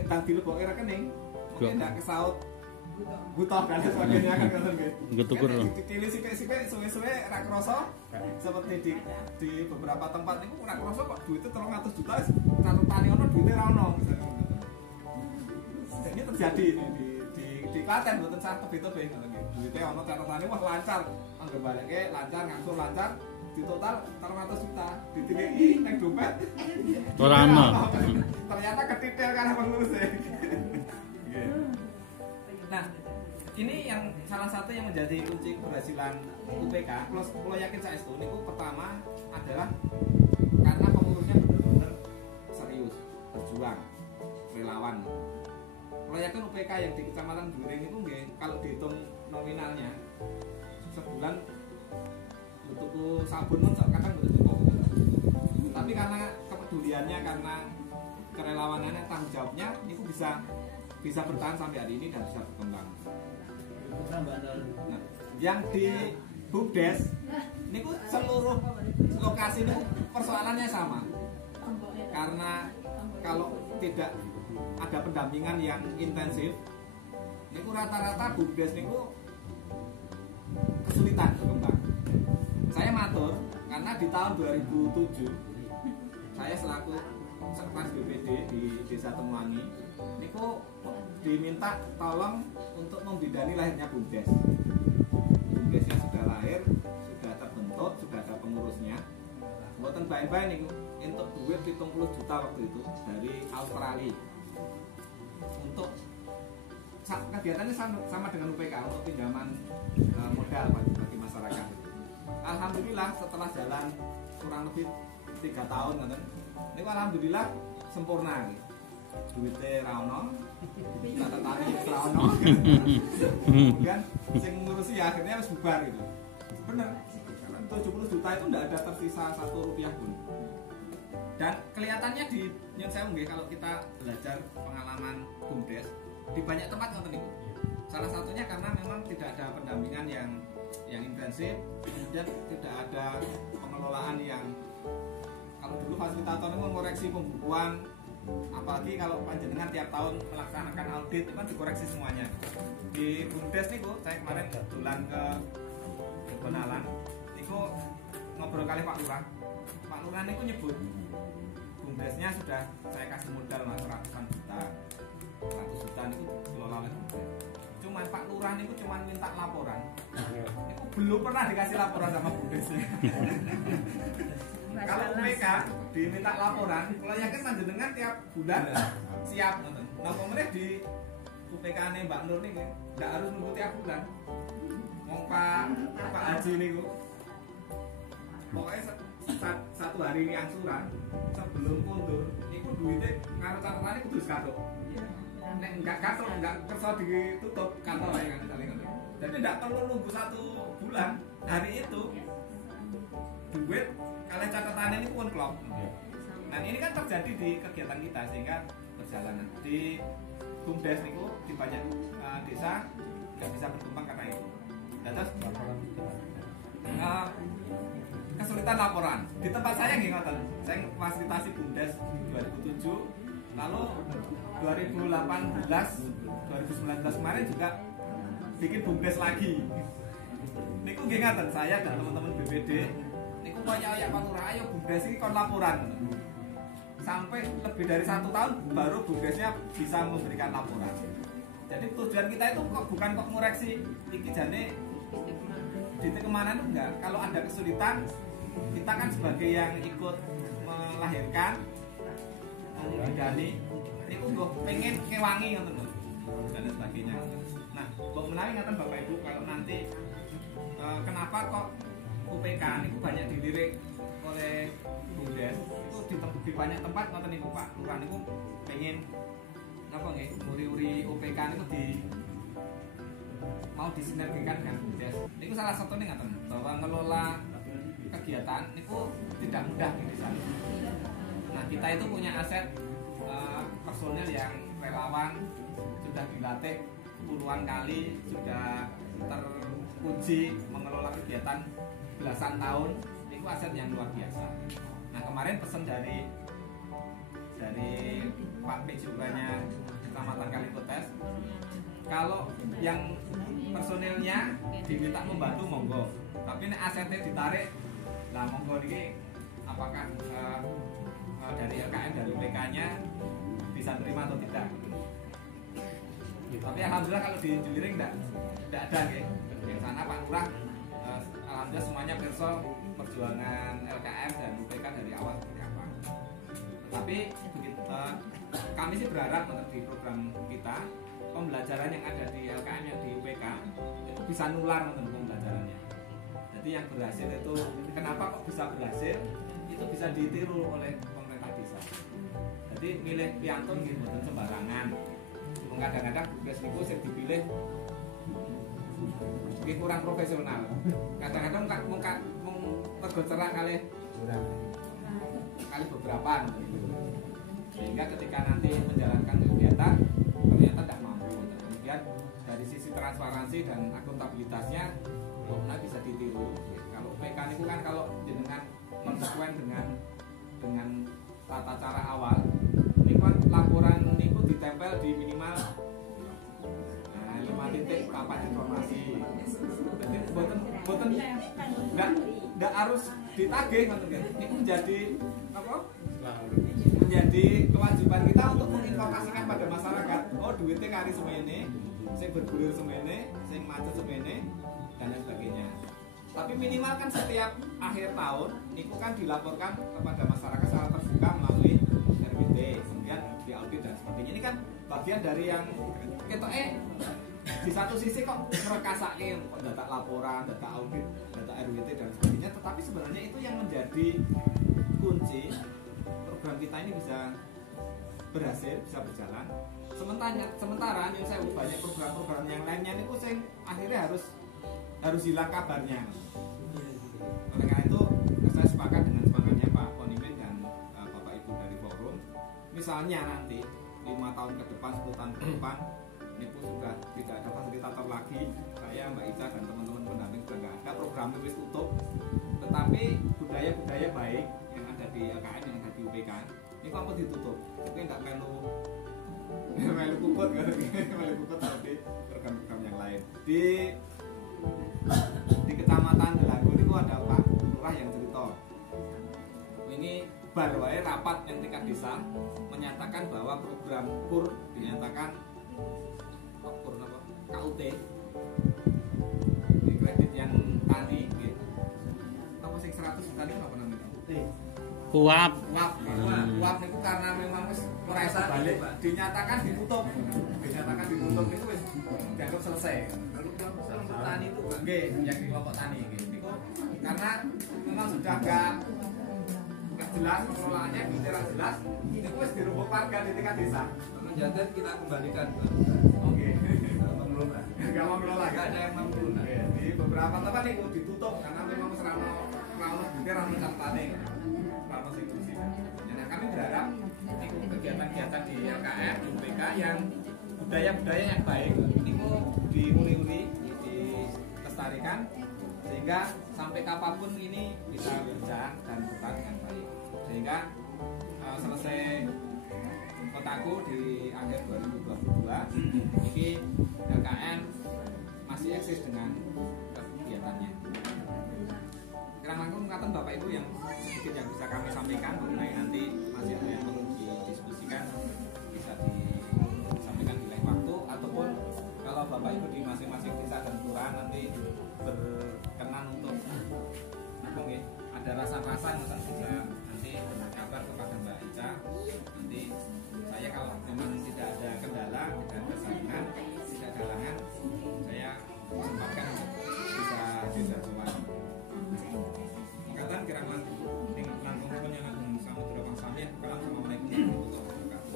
dan dilebokke rekening mungkin ndak kesaut butuh dan sebagainya kan ngoten nggih. Gutukur. Dipilih sithik-sithik suwe-suwe ra krasa seperti di beberapa tempat niku ora krasa kok duitnya 300 juta catetane ono duitnya ra ono. Ini terjadi di Klaten mboten sak tebe-tebe ngoten nggih. Duite ana catetane wah lancar, anggere baleke lancar, ngangsur lancar, di total 300 juta. Ditiliki ning dompet ora ono. Ternyata ketitil karena pengurus e. Nah, ini yang salah satu yang menjadi kunci keberhasilan UPK. Kalau yakin saya itu niku pertama adalah karena pengurusnya benar-benar serius, berjuang, relawan. Kalau yakin UPK yang di Kecamatan Duren itu nggih, kalau dihitung nominalnya sebulan tuku sabun pun kadang betul cukup. Tapi karena kepeduliannya, karena kerelawanannya, tanggung jawabnya, itu bisa bertahan sampai hari ini dan bisa berkembang. Nah, yang di BUMDes ini seluruh lokasi ini persoalannya sama. Karena kalau tidak ada pendampingan yang intensif, niku rata-rata BUMDes niku kesulitan berkembang. Saya matur karena di tahun 2007 saya selaku sekretaris BPD di Desa Temuangi niku diminta tolong untuk membidani lahirnya BUMDes. BUMDesnya sudah lahir, sudah terbentuk, sudah ada pengurusnya. Mboten bae-bae niku entuk duit 70 juta waktu itu dari Australia. Untuk kegiatannya sama dengan UPK untuk pinjaman modal bagi masyarakat. Alhamdulillah setelah jalan kurang lebih 3 tahun ngoten. Niku alhamdulillah sempurna gitu. Duitnya ra ono, catetane ra ono. Kemudian sing ngurusi ya akhirnya harus bubar gitu. Bener, karena 70 juta itu tidak ada tersisa 1 rupiah pun. Dan kelihatannya di Nyun Sewu nggih, kalau kita belajar pengalaman BUMDes di banyak tempat ngoten niku. Salah satunya karena memang tidak ada pendampingan yang intensif, kemudian tidak ada pengelolaan yang, kalau dulu fasilitator itu mengoreksi pembukuan, apalagi kalau panjenengan tiap tahun melaksanakan audit itu kan dikoreksi semuanya. Di BUMDes niku saya kemarin kebetulan ke Bonalan niku ngobrol kali Pak Lurah. Pak Lurah niku nyebut BUMDesnya sudah saya kasih modal mas ratusan juta, 100 juta niku dikelola oleh BUMDes. Cuman Pak Lurah niku cuman minta laporan. Niku belum pernah dikasih laporan sama BUMDesnya. Kalau UPK diminta laporan, kalau yakin panjenengan tiap bulan siap nonton. Nah, pemerintah di UPK-ane Mbak Nur nih nggak harus nunggu tiap bulan. Mau Pak Haji niku pokoknya satu hari ini angsuran sebelum kundur niku duitnya karo catatannya kudu katok. Nek enggak katok enggak kersa ditutup kantor ya kan misalnya. Jadi enggak perlu nunggu 1 bulan. Hari itu duit kalian catatannya ini pun klop. Nah ini kan terjadi di kegiatan kita sehingga perjalanan di BUMDes niku di banyak desa nggak bisa berkembang karena itu. Terus kesulitan laporan di tempat saya nggih ngoten. Saya fasilitasi BUMDes 2007, lalu 2018, 2019 kemarin juga bikin BUMDes lagi. Niku nggih ngoten, saya dan teman-teman BPD niku koyo Pak Lurah, ayo BUMDes iki kon laporan. Sampai lebih dari 1 tahun baru BUMDesnya bisa memberikan laporan. Jadi tujuan kita itu kok bukan kok ngoreksi iki jane titik kemana itu enggak. Kalau ada kesulitan, kita kan sebagai yang ikut melahirkan, membidani, itu gue pengen ngewangi ngoten dan sebagainya. Nah, kok menawi ngaten Bapak Ibu kalau nanti kenapa kok UPK itu banyak dilirik oleh BUMDes itu di banyak tempat ngoten niku Pak Lurah niku pengen apa nggih uri-uri UPK niku mau disinergikan dengan BUMDes. Niku salah satunya ngaten bahwa ngelola kegiatan niku tidak mudah di desa. Nah, kita itu punya aset personil yang relawan, sudah dilatih puluhan kali, sudah teruji mengelola kegiatan belasan tahun. Niku aset yang luar biasa. Nah, kemarin pesan dari Pak Pejuranya Kecamatan Kalikotes, kalau yang personilnya diminta membantu monggo, tapi nek asetnya ditarik, lah monggo ini apakah dari LKM dari UPK-nya bisa terima atau tidak? Tapi alhamdulillah kalau di Juwiring tidak ada nggih. Yang sana Pak Lurah alhamdulillah semuanya perso perjuangan LKM dan UPK dari awal seperti apa. Tapi begitu, kami sih berharap untuk di program kita pembelajaran yang ada di LKM yang di UPK itu bisa nular untuk pembelajarannya. Jadi yang berhasil itu kenapa kok bisa berhasil itu bisa ditiru oleh pemerintah desa. Jadi milih piantun gitu bukan sembarangan. Kadang-kadang tugas niku sing dipilih kurang profesional. Kadang-kadang mung rego cerak kali beberapa gitu. Sehingga ketika nanti menjalankan kegiatan ternyata tidak mampu. Kemudian dari sisi transparansi dan akuntabilitasnya benar bisa ditiru. Kalau PK itu kan kalau dengan konsekuen dengan tata cara awal, ini kan laporan niku ditempel di minimal 5 titik papan informasi. Jadi boten enggak harus ditagih ngoten kan. Itu menjadi apa? Menjadi kewajiban kita untuk menginformasikan pada masyarakat. Oh, duitnya kari semene, sing bergulir semene, sing macet semene dan lain sebagainya. Tapi minimal kan setiap akhir tahun niku kan dilaporkan kepada masyarakat secara terbuka melalui RWT, kemudian diaudit dan sebagainya. Ini kan bagian dari yang kita di satu sisi kok merekasake kok data laporan, data audit, data RWT dan sebagainya, tetapi sebenarnya itu yang menjadi kunci program kita ini bisa berhasil, bisa berjalan. Sementara Nyun Sewu banyak program-program yang lainnya niku sing akhirnya harus harus hilang kabarnya. Oleh karena itu saya sepakat dengan semangatnya Pak Ponimin dan Bapak Ibu dari forum. Misalnya nanti 5 tahun ke depan, 10 tahun ke depan ini pun sudah tidak ada fasilitator lagi, saya Mbak Ica dan teman-teman pendamping sudah nggak ada, programnya wis tutup, tetapi budaya-budaya baik yang ada di LKN, yang ada di UPK ini kok ditutup, tapi nggak melu kuput kan, melu kuput tapi program-program yang lain di Kecamatan Delago itu ada Pak Lurah yang cerita ini baru aja rapat yang tingkat desa menyatakan bahwa program KUR dinyatakan KUR apa? KUT di kredit yang tani gitu. Apa sih 100 tadi apa namanya? Kuap. Kuap itu karena memang wis merasa balik dinyatakan ditutup itu wis dianggap selesai. Lalu kelompok tani itu nggih yang di kelompok tani gitu. Karena memang sudah enggak jelas pengelolaannya tidak jelas, itu wis dirumbuk warga di tingkat desa. Menjadat kita kembalikan. Oke. Mengelola. Enggak mau mengelola, Enggak ada yang mau mengelola. Di beberapa tempat itu ditutup karena memang serana bukti rano campane. Rano sing ngurusi. Nah, kami berharap ikut kegiatan-kegiatan di LKM, di UPK yang budaya-budaya yang baik itu diuli-uli, dilestarikan sehingga sampai kapanpun ini bisa berjalan dan bertahan dengan baik. Sehingga selesai kotaku di akhir 2022 ini LKN masih eksis dengan kegiatannya. Kira-kira mengatakan Bapak Ibu yang sedikit yang bisa kami sampaikan mengenai nanti masih ada yang perlu didiskusikan bisa disampaikan di lain waktu ataupun kalau Bapak Ibu di masing-masing desa dan kelurahan nanti berkenan untuk ada rasa-rasa bisa nanti berkabar kepada Mbak Ica. Nanti saya kalau memang tidak ada kendala, tidak ada saingan, tidak ada halangan, saya sempatkan bisa coba. Kata kira-kira dengan nanggung yang agung sama tidak bangsamnya, kalau Assalamualaikum warahmatullahi wabarakatuh.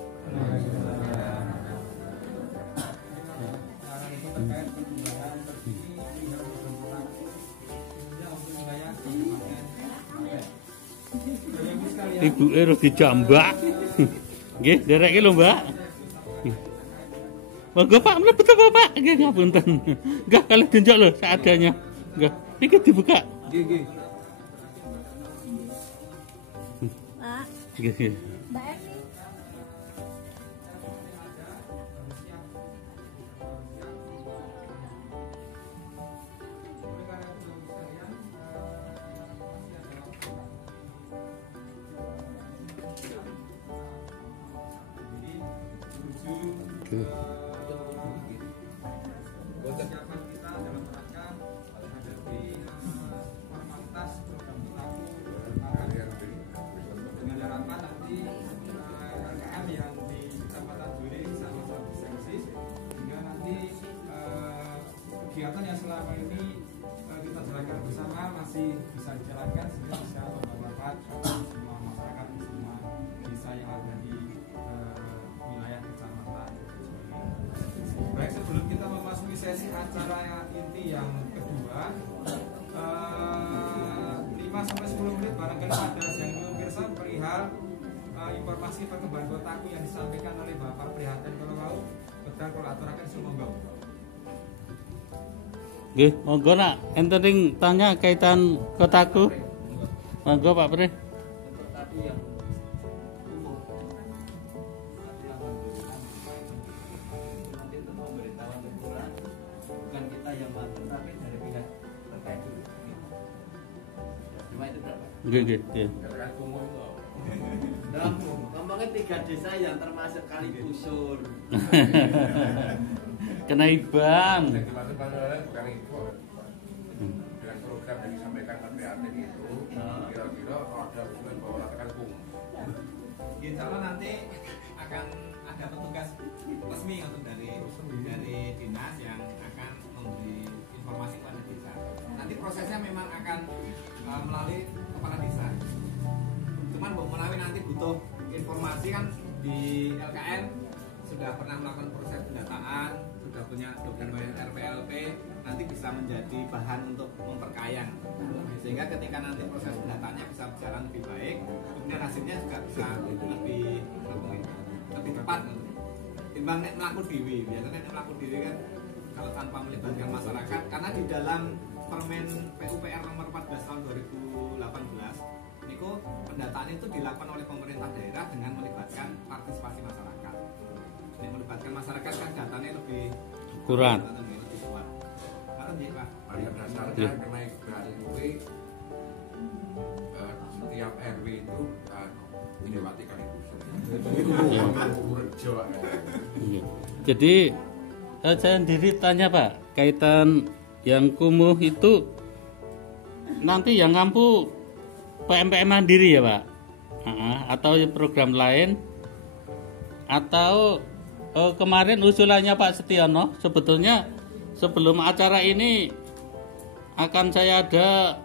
Itu terkait perkembangan terkini hingga perkembangan untuk wilayah kabupaten Klaten. Ibu harus dijambak. Nggih, derek iki lho, Mbak. Monggo Pak, mlebet apa Pak? Nggih, ngapunten. Nggih, kalau tunjuk lho seadanya. Nggih, iki dibuka. Nggih, nggih. Pak, Nggih, nggih. Mbak Eni. Persiapan kita dalam rangka menghadapi formalitas program Kotaku dengan harapan nanti LKM yang di Kecamatan Duri sama-sama berselisih sehingga nanti kegiatan yang selama ini kita jalankan bersama masih bisa dijalankan sehingga bisa membawa manfaat semua masyarakat di semua desa yang ada di wilayah kecamatan. Baik, sebelum kita memasuki sesi acara inti yang kedua, 5-10 menit barangkali ada yang ingin pirsa perihal informasi perkembangan Kotaku yang disampaikan oleh Bapak Prihatin kalau mau betul kalau aturakan semua. Nggih, monggo nak enten ing tanya kaitan Kotaku. Monggo Pak Pri. Kotaku yang umum nanti untuk memberitahuan teguran bukan kita yang bantu tapi dari pihak terkait dulu. Cuma itu berapa? Nggih, nggih, nggih. Katakan kumuh itu. Dalam ngomongnya 3 desa yang termasuk kali busur. Kena iban. Yang dimaksud Pak bukan itu. Dengan program yang disampaikan Pak Prihatin itu, kira-kira ada usulan bahwa katakan kumuh. Insya Allah nanti akan ada petugas resmi untuk dari dinas yang akan memberi informasi pada desa. Nanti prosesnya memang akan melalui kepala desa. Cuman melalui nanti butuh informasi kan di LKN sudah pernah melakukan proses pendataan, sudah punya dokumen RPLP nanti bisa menjadi bahan untuk memperkaya, sehingga ketika nanti proses pendataannya bisa berjalan lebih baik, kemudian hasilnya juga bisa lebih tepat timbang nek melaku dewi. Biasanya nek melaku dewi kan kalau tanpa melibatkan masyarakat, karena di dalam Permen PUPR nomor 14 tahun 2018 niku pendataan itu dilakukan oleh pemerintah daerah dengan melibatkan partisipasi masyarakat. Nek melibatkan masyarakat kan datanya lebih Kurang. lebih kuat. Karena dia Pak, Pada dasarnya kenaikan itu setiap RW itu melewati kali Rejo. Iya. Jadi saya sendiri tanya Pak, kaitan yang kumuh itu nanti yang ngampu PMPM mandiri ya Pak? Atau program lain? Atau kemarin usulannya Pak Setiono, sebetulnya sebelum acara ini akan saya ada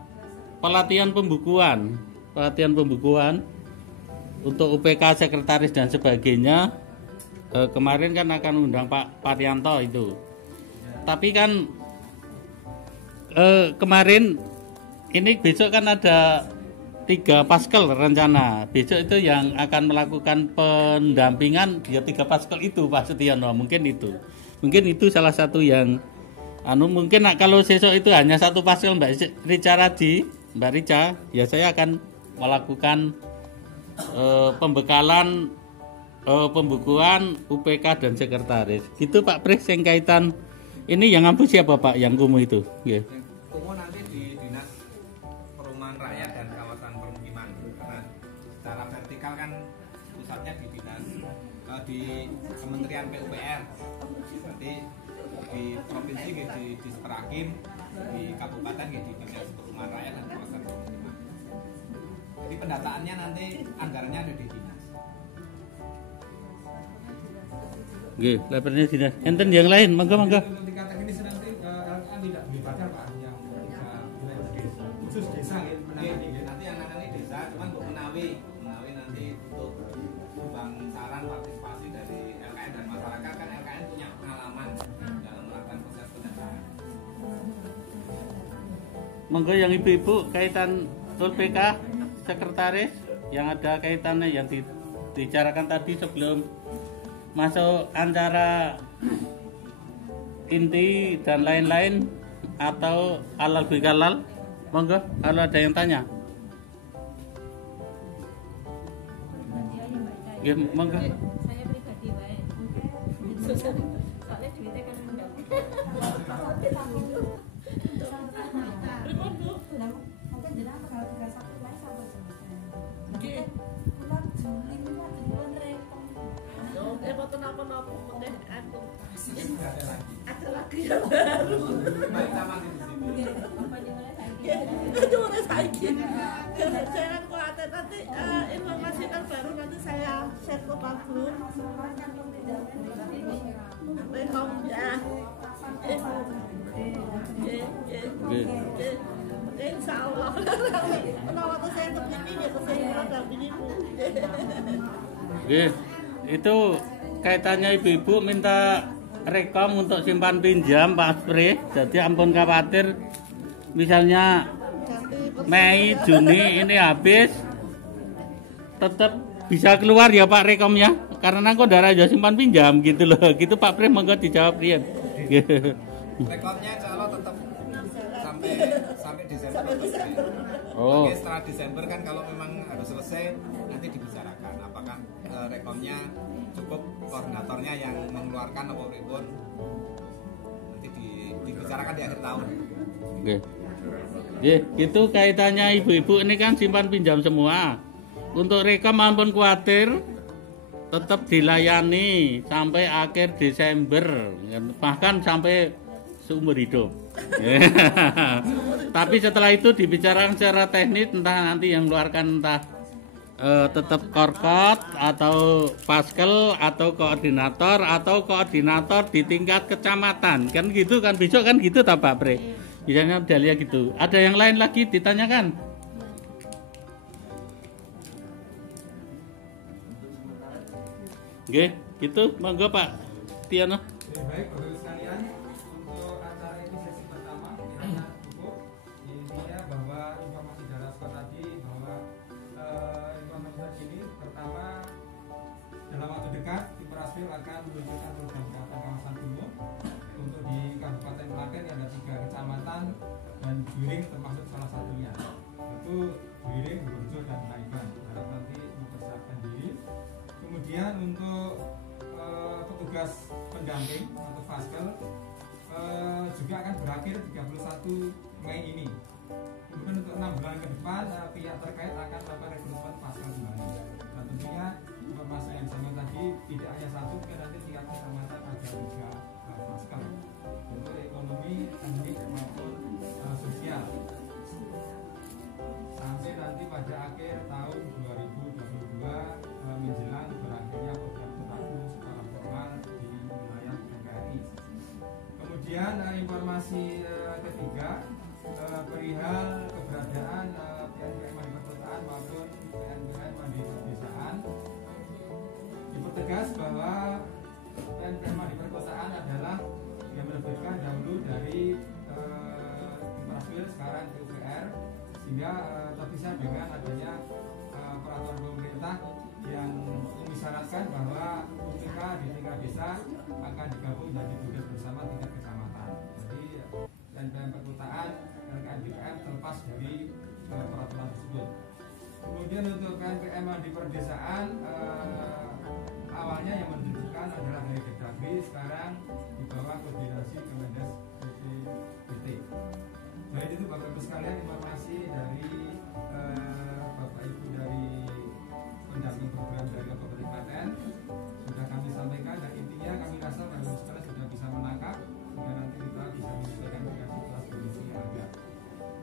pelatihan pembukuan untuk UPK, sekretaris dan sebagainya. Kemarin kan akan undang Pak Parianto itu. Tapi kan kemarin ini besok kan ada 3 paskel rencana. Besok itu yang akan melakukan pendampingan ya 3 paskel itu Pak Setiono. Mungkin itu salah satu yang mungkin kalau besok itu hanya 1 paskel Mbak Rica, ya saya akan melakukan pembekalan pembukuan UPK dan sekretaris. Gitu Pak Pres, yang kaitan ini yang ngampu siapa Pak yang kumuh itu? Yeah. kumuh nanti di Dinas Perumahan Rakyat dan Kawasan Permukiman, karena secara vertikal kan pusatnya di dinas di Kementerian PUPR, nanti di provinsi di Disperhakim, di kabupaten di Dinas Perumahan Rakyat dan Kawasan Permukiman. Jadi pendataannya nanti anggarannya ada di dinas. Oke, levelnya dinas. Enten yang lain, mangga. Ketika teknis nanti LKA tidak melibatkan Pak yang khusus desa ya, menangani ya. Nanti yang menangani desa, cuman untuk menawi nanti untuk sumbang saran partisipasi dari LKN dan masyarakat, kan LKN punya pengalaman dalam melakukan proses pendataan. Monggo yang ibu-ibu kaitan UPK sekretaris yang ada kaitannya yang dibicarakan tadi sebelum masuk antara inti dan lain-lain atau halal bihalal. Monggo kalau ada yang tanya. Ya, monggo. Saya pribadi baik. Soalnya duitnya kan enggak. Ada lagi yang baru. Baik, sama di sini. Itu udah saiki. Jangan khawatir, nanti informasi terbaru nanti saya share ke Pak Gun. Rekom ya. Insya Allah. Kenapa tuh saya begini ya, saya ada begini. Oke, itu kaitannya ibu-ibu minta rekom untuk simpan pinjam Pak Spre. Jadi ampun khawatir misalnya Mei, Juni ini habis tetap bisa keluar ya Pak rekomnya, karena kok darah aja simpan pinjam gitu loh. Gitu Pak Spre, monggo dijawab Rian. Rekodnya insya Allah tetap sampai Desember. Oh. Oke, setelah Desember kan kalau memang harus selesai nanti dibicarakan apakah rekomnya cukup, koordinatornya yang mengeluarkan apa ribon nanti dibicarakan di akhir tahun. Oke. Itu kaitannya ibu-ibu ini kan simpan pinjam semua. Untuk rekom ampun khawatir tetap dilayani sampai akhir Desember, bahkan sampai seumur hidup. Tapi setelah itu dibicarakan secara teknis, entah nanti yang mengeluarkan entah tetap korkot atau paskel atau koordinator di tingkat kecamatan, kan gitu kan, besok kan gitu tak Pak Pre? Misalnya Dahlia gitu. Ada yang lain lagi ditanyakan? Oke, gitu monggo Pak Tiono. Baik, Bapak Ibu sekalian. informasi dari Askar tadi bahwa informasi terkini pertama dalam waktu dekat tim Praswil akan meluncurkan program kesehatan kawasan gunung untuk di Kabupaten Klaten yang ada 3 kecamatan dan Biring termasuk salah satunya, yaitu Biring, Burjo dan Naiban. Harap nanti mempersiapkan diri. Kemudian untuk petugas pendamping atau Faskel juga akan berakhir 31 Mei ini. Kemudian untuk 6 bulan ke depan pihak terkait akan melakukan rekrutmen Faskel kembali. Dan tentunya informasi yang sama tadi tidak hanya satu, mungkin nanti tiap kecamatan ada 3 Faskel untuk ekonomi, teknik maupun sosial. Sampai nanti pada akhir tahun 2022 menjelang berakhirnya program terpadu secara formal di wilayah NKRI. Kemudian informasi ketiga perihal keberadaan PNPM Mandiri Perkotaan maupun PNPM Mandiri Perdesaan. Dipertegas bahwa PNPM Mandiri Perkotaan adalah yang menerbitkan dahulu dari Praswil sekarang PUPR, sehingga terpisah dengan adanya peraturan pemerintah yang mengisyaratkan bahwa UPK di tingkat desa akan digabung menjadi tugas bersama tingkat kecamatan. Jadi PNPM Perkotaan dan KNPM terlepas dari peraturan tersebut. Kemudian untuk PNPM di perdesaan awalnya yang menentukan adalah dari Dagri, sekarang di bawah koordinasi Kemendes BPT. Baik, itu Bapak Ibu sekalian informasi dari Bapak Ibu dari pendamping program dari Kabupaten Klaten sudah kami sampaikan, dan intinya kami rasa Bapak Ibu sekalian sudah bisa menangkap sehingga nanti kita bisa menyesuaikan dengan situasi kondisi yang ada.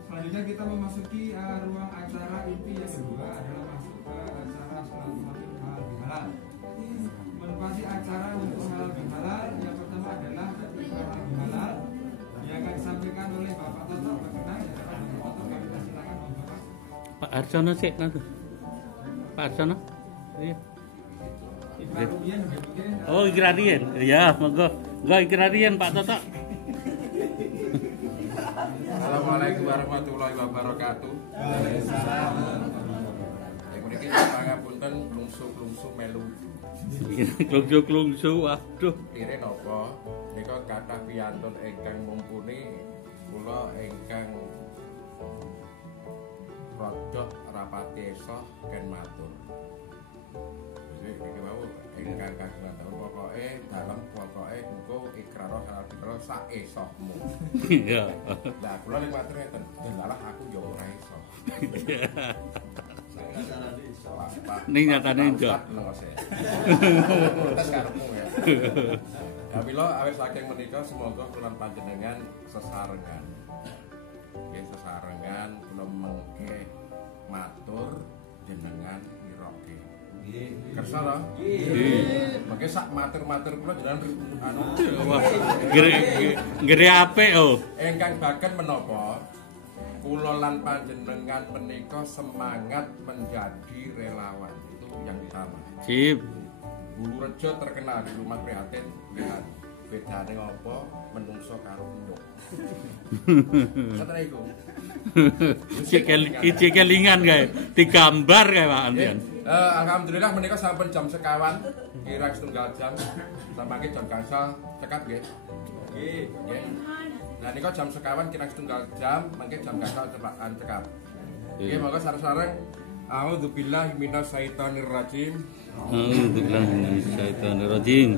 Selanjutnya kita memasuki ruang acara inti yang kedua adalah masuk ke acara silaturahmi halal bihalal. Menempati acara untuk halal bihalal yang pertama adalah halal bihalal yang akan disampaikan oleh Bapak Toto berkenan. Bapak Toto, kami persilakan Bapak. Pak Arsono sih nanti. Pak Arsono. Iya. Oh, ikrarian. Ya, monggo. Enggak ikrarian Pak Toto. Assalamualaikum warahmatullahi wabarakatuh. Waalaikumsalam. Yang mriki pangapunten klungsu melu. Klungsu, aduh. Pire napa? Nika kathah piyantun ingkang mumpuni, kula ingkang rodok rapati esah ken matur. Jadi iki wau ingkang kagungan pokoke dalem pokoke engko ikrar halal bihalal sak esahmu. Iya. Lah kula nek matur ngeten, delalah aku yo ora iso. Ning nyatane njok. Tes karepmu ya. Kamila awis saking menika semoga kula panjenengan sesarengan. Nggih sesarengan kula mengke matur jenengan iroke. Nggih. Kersa to? Nggih. Mengke sak matur-matur kula jenengan anu. Gere apik oh. Ingkang baken menapa? Kula lan panjenengan menika semangat menjadi relawan, itu yang utama. Sip. Bulu Rejo terkenal di rumah prihatin, lihat bedane apa menungso karo endok. Ngoten iku. Iki kelingan kae, digambar kae Pak Andian. Alhamdulillah menika sampun jam sekawan, kira setunggal jam. Samangke jam gangsal cekap nggih. Nggih, nggih. Nah nika jam sekawan kira setunggal jam, mangke jam gangsal cepakan cekap. Nggih, monggo sareng-sareng. A'udzubillahi minasyaitonirrajim. A'udzubillahi minasyaitonirrajim.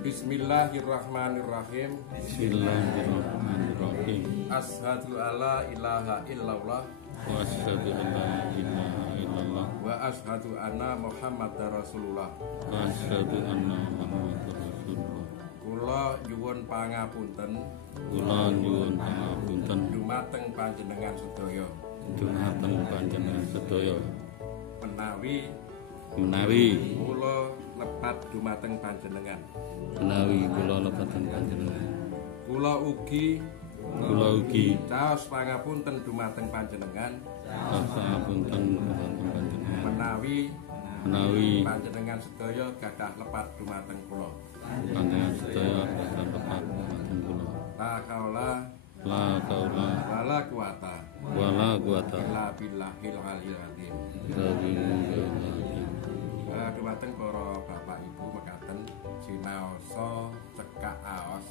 Bismillahirrahmanirrahim. Bismillahirrahmanirrahim. Asyhadu alla ilaha illallah Wa asyhadu an la ilaha illallah wa asyhadu anna Muhammadar Rasulullah. wa asyhadu anna Muhammadar Rasulullah. Kula nyuwun pangapunten Kula nyuwun pangapunten dumateng panjenengan sedaya dhumateng panjenengan sedaya menawi kula lepat dumateng panjenengan. kula lebatan panjenengan. Kula ugi caos pangapunten dumateng panjenengan Pangapunten dhumateng panjenengan. menawi panjenengan sedaya gadah lepat dumateng kula. Panjenengan sedaya lebatan lepat dhumateng kula. La haula La haula wala quwata wala quwata illa billahil aliyil azim. illa billah. Dumateng para bapak ibu mekaten sinaosa cekak aos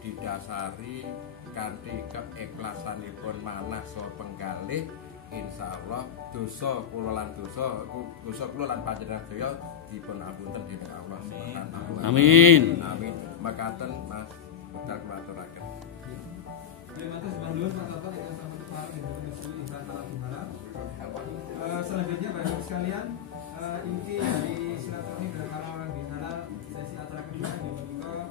didasari kanthi keikhlasanipun manah saha penggalih, insyaallah dosa kula lan dosa kula lan panjenengan sedaya dipun ampunten dening Allah Subhanahu wa taala. Amin. Amin. Mekaten Mas Bedal maturaken. Terima kasih Bang Dulur, Pak Toto yang sama kepala Indonesia Ibarat Alam Gembala. Selanjutnya Bapak sekalian, inti dari silaturahmi halal bihalal sesi acara kedua di Bogor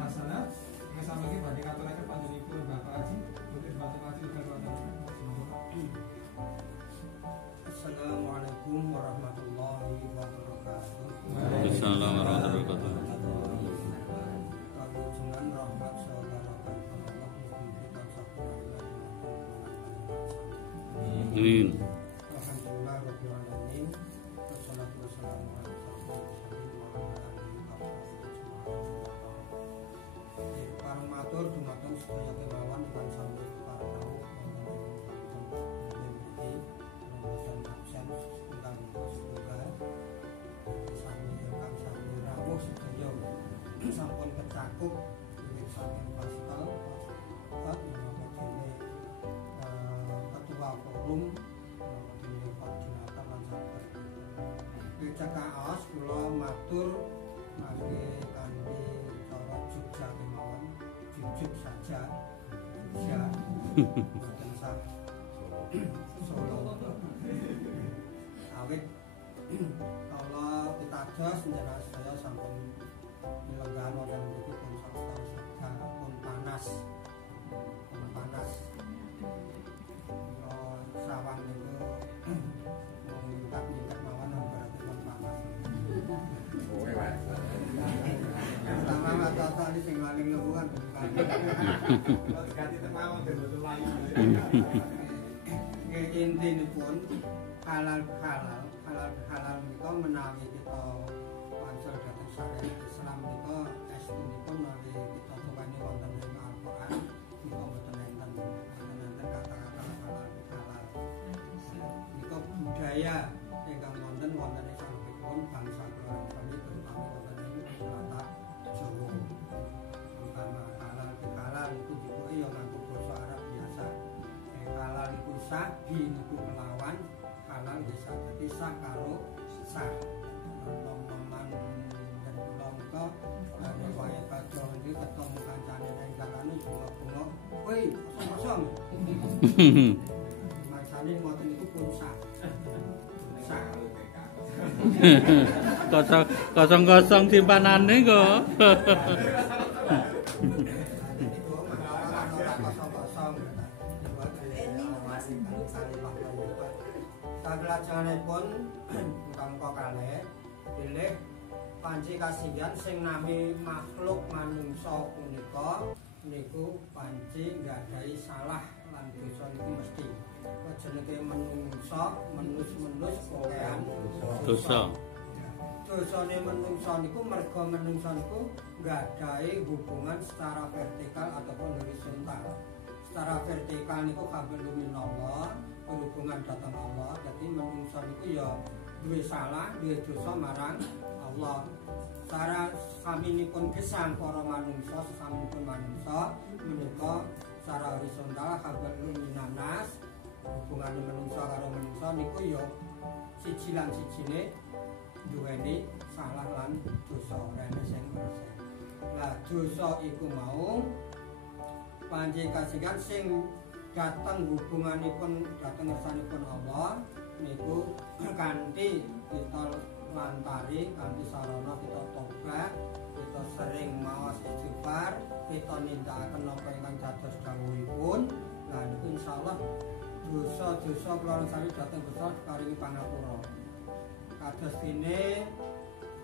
Masana yang sama lagi pada aturaken panjenenganipun Bapak Haji untuk Bapak Haji Assalamualaikum warahmatullahi wabarakatuh. Assalamualaikum warahmatullahi wabarakatuh. Kawijunan rahmat saudara Allah kita sapurana. Amin. Alhamdulillah rabbil alamin. Wassalatu wassalamu ala para matur dumateng sedaya kemawon ingkang sami para tamu dan absen ingkang sedaya sami ingkang sami rawuh sedaya sampun kecakup wiwit saking pascal Pak dene ketua forum dene koordinator lan sahabat Cekaos kula matur mangke kanthi cara Jogja kemawon jujur saja ya mboten sak Solo awit kalau pitados njenengan saya sampun dilenggahan wonten mriki pun sasta pun panas sawang itu mingkat mawon berarti pun panas. Pertama kata ini sing paling lembungan ganti temawon betul lain. Intinipun halal menika menawi kita pancel dhateng syariat Islam menika estunipun menawi kita tukani wonten ing Al-Qur'an menika mboten enten kata-kata halal. Menika budaya ingkang wonten ing salebetipun bangsa kami terutama wonten ing Selatan Jawa. Terutama halal itu juga ya nganggo basa Arab biasa. Halal iku sah, niku kelawan halal bisa dadi sah karo sah. Teman-teman dan kula muga riwayat padha iki ketemu kancane ning dalane bunga-bunga. Woi, kosong-kosong. Masane ngoten niku pun sah. Sah. Kosong-kosong simpanane kok. Kagelajanipun ingkang kalih bilih panci kasihan sing nami makhluk manungsa punika niku panci nggadahi salah lan dosa niku mesti jenenge menungsa menus kokean Dosa. Dosane menungsa niku merga menungsa niku nggadahi hubungan secara vertikal ataupun horizontal. Secara vertikal niku kabeh minallah berhubungan datang Allah, jadi menungsa niku ya duwe salah, duwe dosa marang Allah. Cara saminipun gesang para manungsa, sesaminipun manungsa menika secara horizontal hablum minanas, hubungan menungsa karo menungsa niku ya siji lan sijine duweni salah lan dosa rene sing persen. Lah dosa iku mau panci kasihan sing datang hubunganipun datang ngersanipun Allah niku kanthi kita lantari kanthi sarana kita tobat, kita sering maos istighfar, kita nindakaken napa ingkang dados dawuhipun. Lah niku insyaallah dosa-dosa kula sami dateng besar karingi pangapura. Kados dene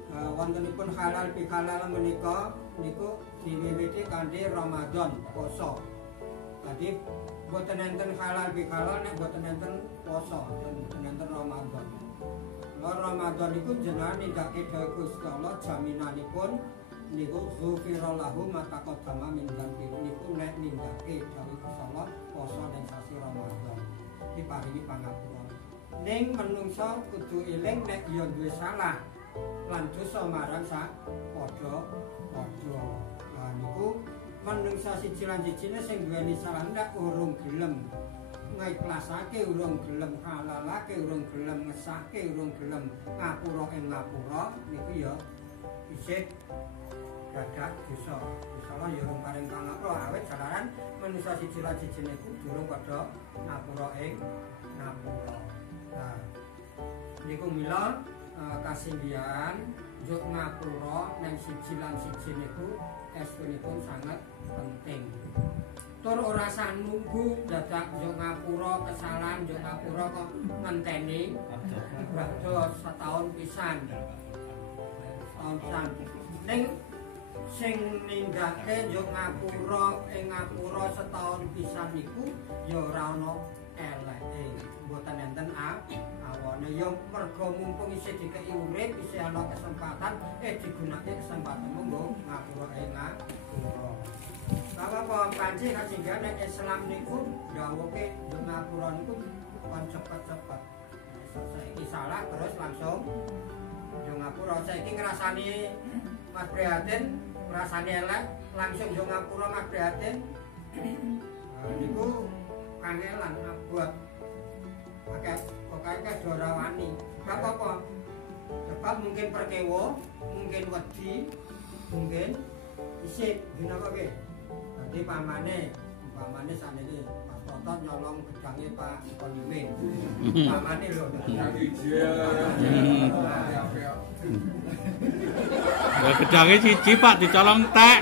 wontenipun halal bihalal menika niku diwiwiti kanthi Ramadan poso. Jadi boten enten halal bihalal nek boten enten poso, boten enten Ramadan. Lah Ramadan iku jenengan nindakake dawuh Gusti Allah jaminanipun niku ghufira lahu ma taqaddama min dzambi niku nek nindakake dawuh Gusti Allah poso ning sasi Ramadan diparingi pangapura. Ning menungso kudu eling nek ya duwe salah lan dosa marang sak padha-padha. Lah niku menungso siji lan sijine sing duweni salah ndak urung gelem ngiklasake, urung gelem halalake, urung gelem ngesake, urung gelem ngapura ing ngapura niku ya isih gadah dosa. Insyaallah ya urung paring pangapura awet jalaran manusia siji lan sijine iku durung padha ngapura ing ngapura. Nah, niku mila kasinggihan njuk ngapura nang siji lan siji niku estunipun sangat penting. Tur ora sah nunggu dadak njuk ngapura kesalahan njuk ngapura kok ngenteni badhe setahun pisan. Tahun ning sing ninggake njuk ngapura ing ngapura setahun pisan niku ya ora ana eleke. Mboten enten awane ya mergo mumpung isih dikeki urip, isih ana kesempatan digunakake kesempatan monggo ngapura ing ngapura. Apa panci kasinggihan nek Islam niku dawuhe njuk ngapura niku kon cepet-cepet. Saiki salah terus langsung njuk ngapura. Saiki ngrasani Mas Prihatin, ngrasani elek langsung njuk ngapura Mas Prihatin. Niku kangelan buat pakai ora wani. Gak apa-apa. Sebab mungkin perkewo, mungkin wedi, mungkin isih dinapa ge. Dadi pamane saniki Mas Toto nyolong gedange Pak Konimin. Pamane lho. Ya gedange siji Pak dicolong tek.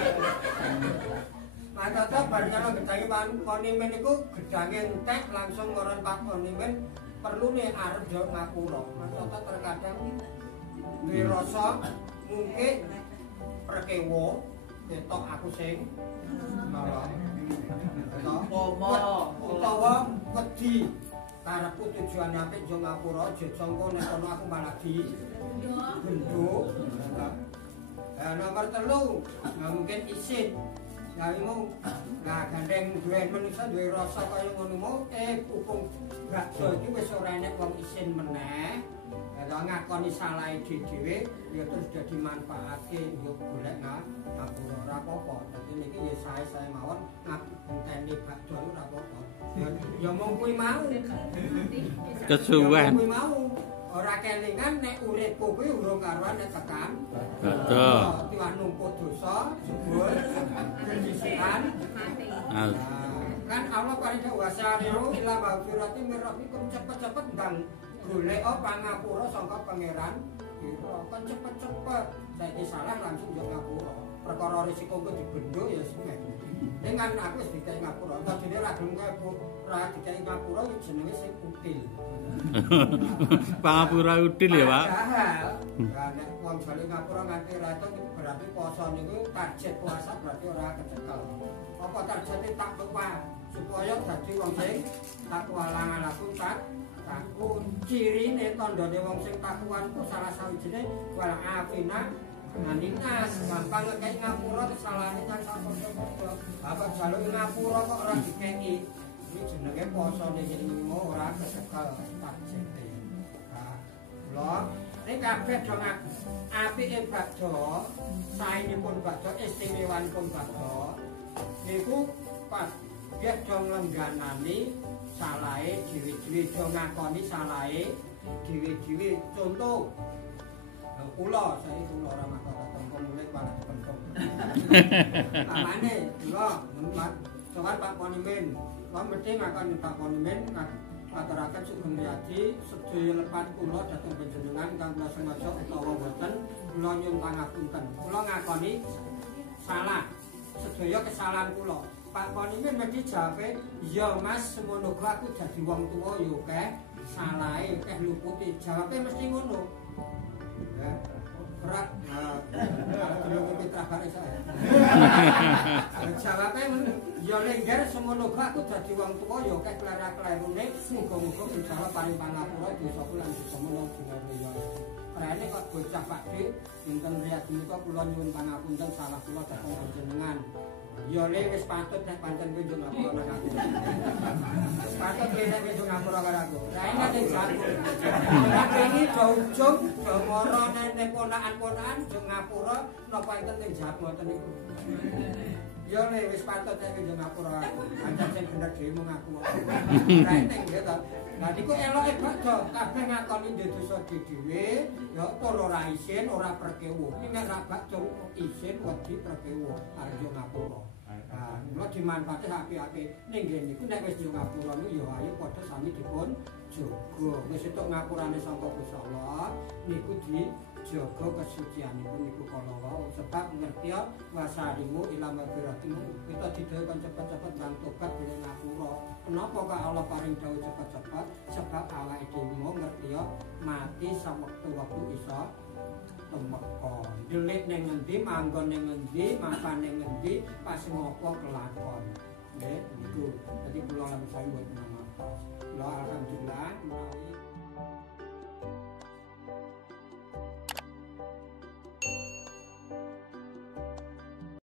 Mas Toto bar nyolong gedange Pak Konimin iku gedange entek langsung ngoron Pak Konimin perlu nih arep jauh ngapura. Mas Toto terkadang duwe rasa mungkin perkewo ketok aku sing nolong. Utawa wedi karepku tujuane apik njuk ngapura aja jongko nek kono aku malah di gendho. Nomor 3 mungkin isin. Nah iku gandeng duwe manusia duwe rasa kaya ngono mau upung bakso iki wis ora enek wong isin meneh. Lah ngakoni salahe dhewe ya terus dadi manfaatke yo golek ngapura ora apa-apa. Dadi niki ya sae-sae mawon ngenteni bakso ora apa-apa. Ya mung kuwi mau. Kesuwen. Kuwi mau ora kelingan nek uripku kuwi urung karuan nek tekan. Betul. Tiwah numpuk dosa, jebul, kenyisian. Kan Allah paling wasari'u ila maghfiratin min rabbikum cepet-cepet ndang golek pangapura saka pangeran. Kan cepet-cepet. Saiki salah langsung yo ngapura. Perkara risiko ku dibendho ya sing. Dengan aku wis dikai ngapura. Dadine ra gelem kaya ora dikai ngapura yo jenenge sing util. Pangapura util ya, Pak. Lah nek wong jale ngapura nganti raton berarti poso niku target puasa berarti ora kecekel. Apa targete takwa supaya dadi wong sing takwa langan tak takun cirine tandane wong sing takwa iku salah sawijine wal afina nganingas gampang ngekek ngapura kesalahane kan padha-padha. Apa jaluk ngapura kok ora dikeki. Iki jenenge posone iki ora kesekel targete. Nah, lho nek kabeh dong apike bakso, saenipun bakso, istimewanipun bakso niku pas dia dong lengganani salahe dhewe-dhewe dong ngakoni salahe dhewe-dhewe. Contoh kula ora makata tempo mulih malah pentok. Amane kula sowan Pak Konimin, kula mesti ngakoni Pak Konimin aturaken Sugeng Riyadi sedaya lepat kula dhateng panjenengan kang kula sengaja utawa boten kula nyuwun pangapunten. Kula ngakoni salah sedaya kesalahan kula. Pak Konimin mesti jawabe, "Ya Mas, semono aku dadi wong tuwa yo keh salahe keh luputi." Jawabe mesti ngono. Berat belum mitra bareng saya. Jawabnya ya lengger semono aku dadi wong tuwa ya kek klera-klerune muga-muga insyaallah paring pangapura dosa kula lan semono dina liya. Rene kok bocah Pakde dinten riyadi menika kula nyuwun pangapunten salah kula dhateng panjenengan. Ya le wis patut nek pancen kowe njuk ngapura nang aku. Wis patut kowe nek njuk ngapura karo aku. Lah ingat ning jago. Nek iki do ujung, do moro nek ponakan-ponakan njuk ngapura napa enten ning jago ngoten niku. Ya le wis patut nek njuk ngapura aku. Pancen sing bener dhewe mung aku. Lah ning nggih to. Lah niku eloke bakdo kabeh ngakoni dosa dhewe, ya tur ora isin, ora perkewo. Nek ra bakdo isin wedi perkewo arep njuk ngapura. Nah, kula dimanfaatke apik-apik. Ning nggih niku nek wis njuk ngapura niku ya ayo padha sami dipun jaga. Wis entuk ngapurane sangka Gusti Allah niku dijaga kesucianipun niku kala wau sebab ngerti ya wasarimu ila maghfiratimu kita didhawuhi cepet-cepet lan tobat dene ngapura. Kenapa kok Allah paring dawuh cepet-cepet? Sebab awake dhewe mau ngerti ya mati sawektu-wektu iso temeka. Delik ning ngendi, manggon ning ngendi, makan ning ngendi, pas ngopo kelakon. Nggih, niku. Dadi kula lan saya buat nama. Alhamdulillah menawi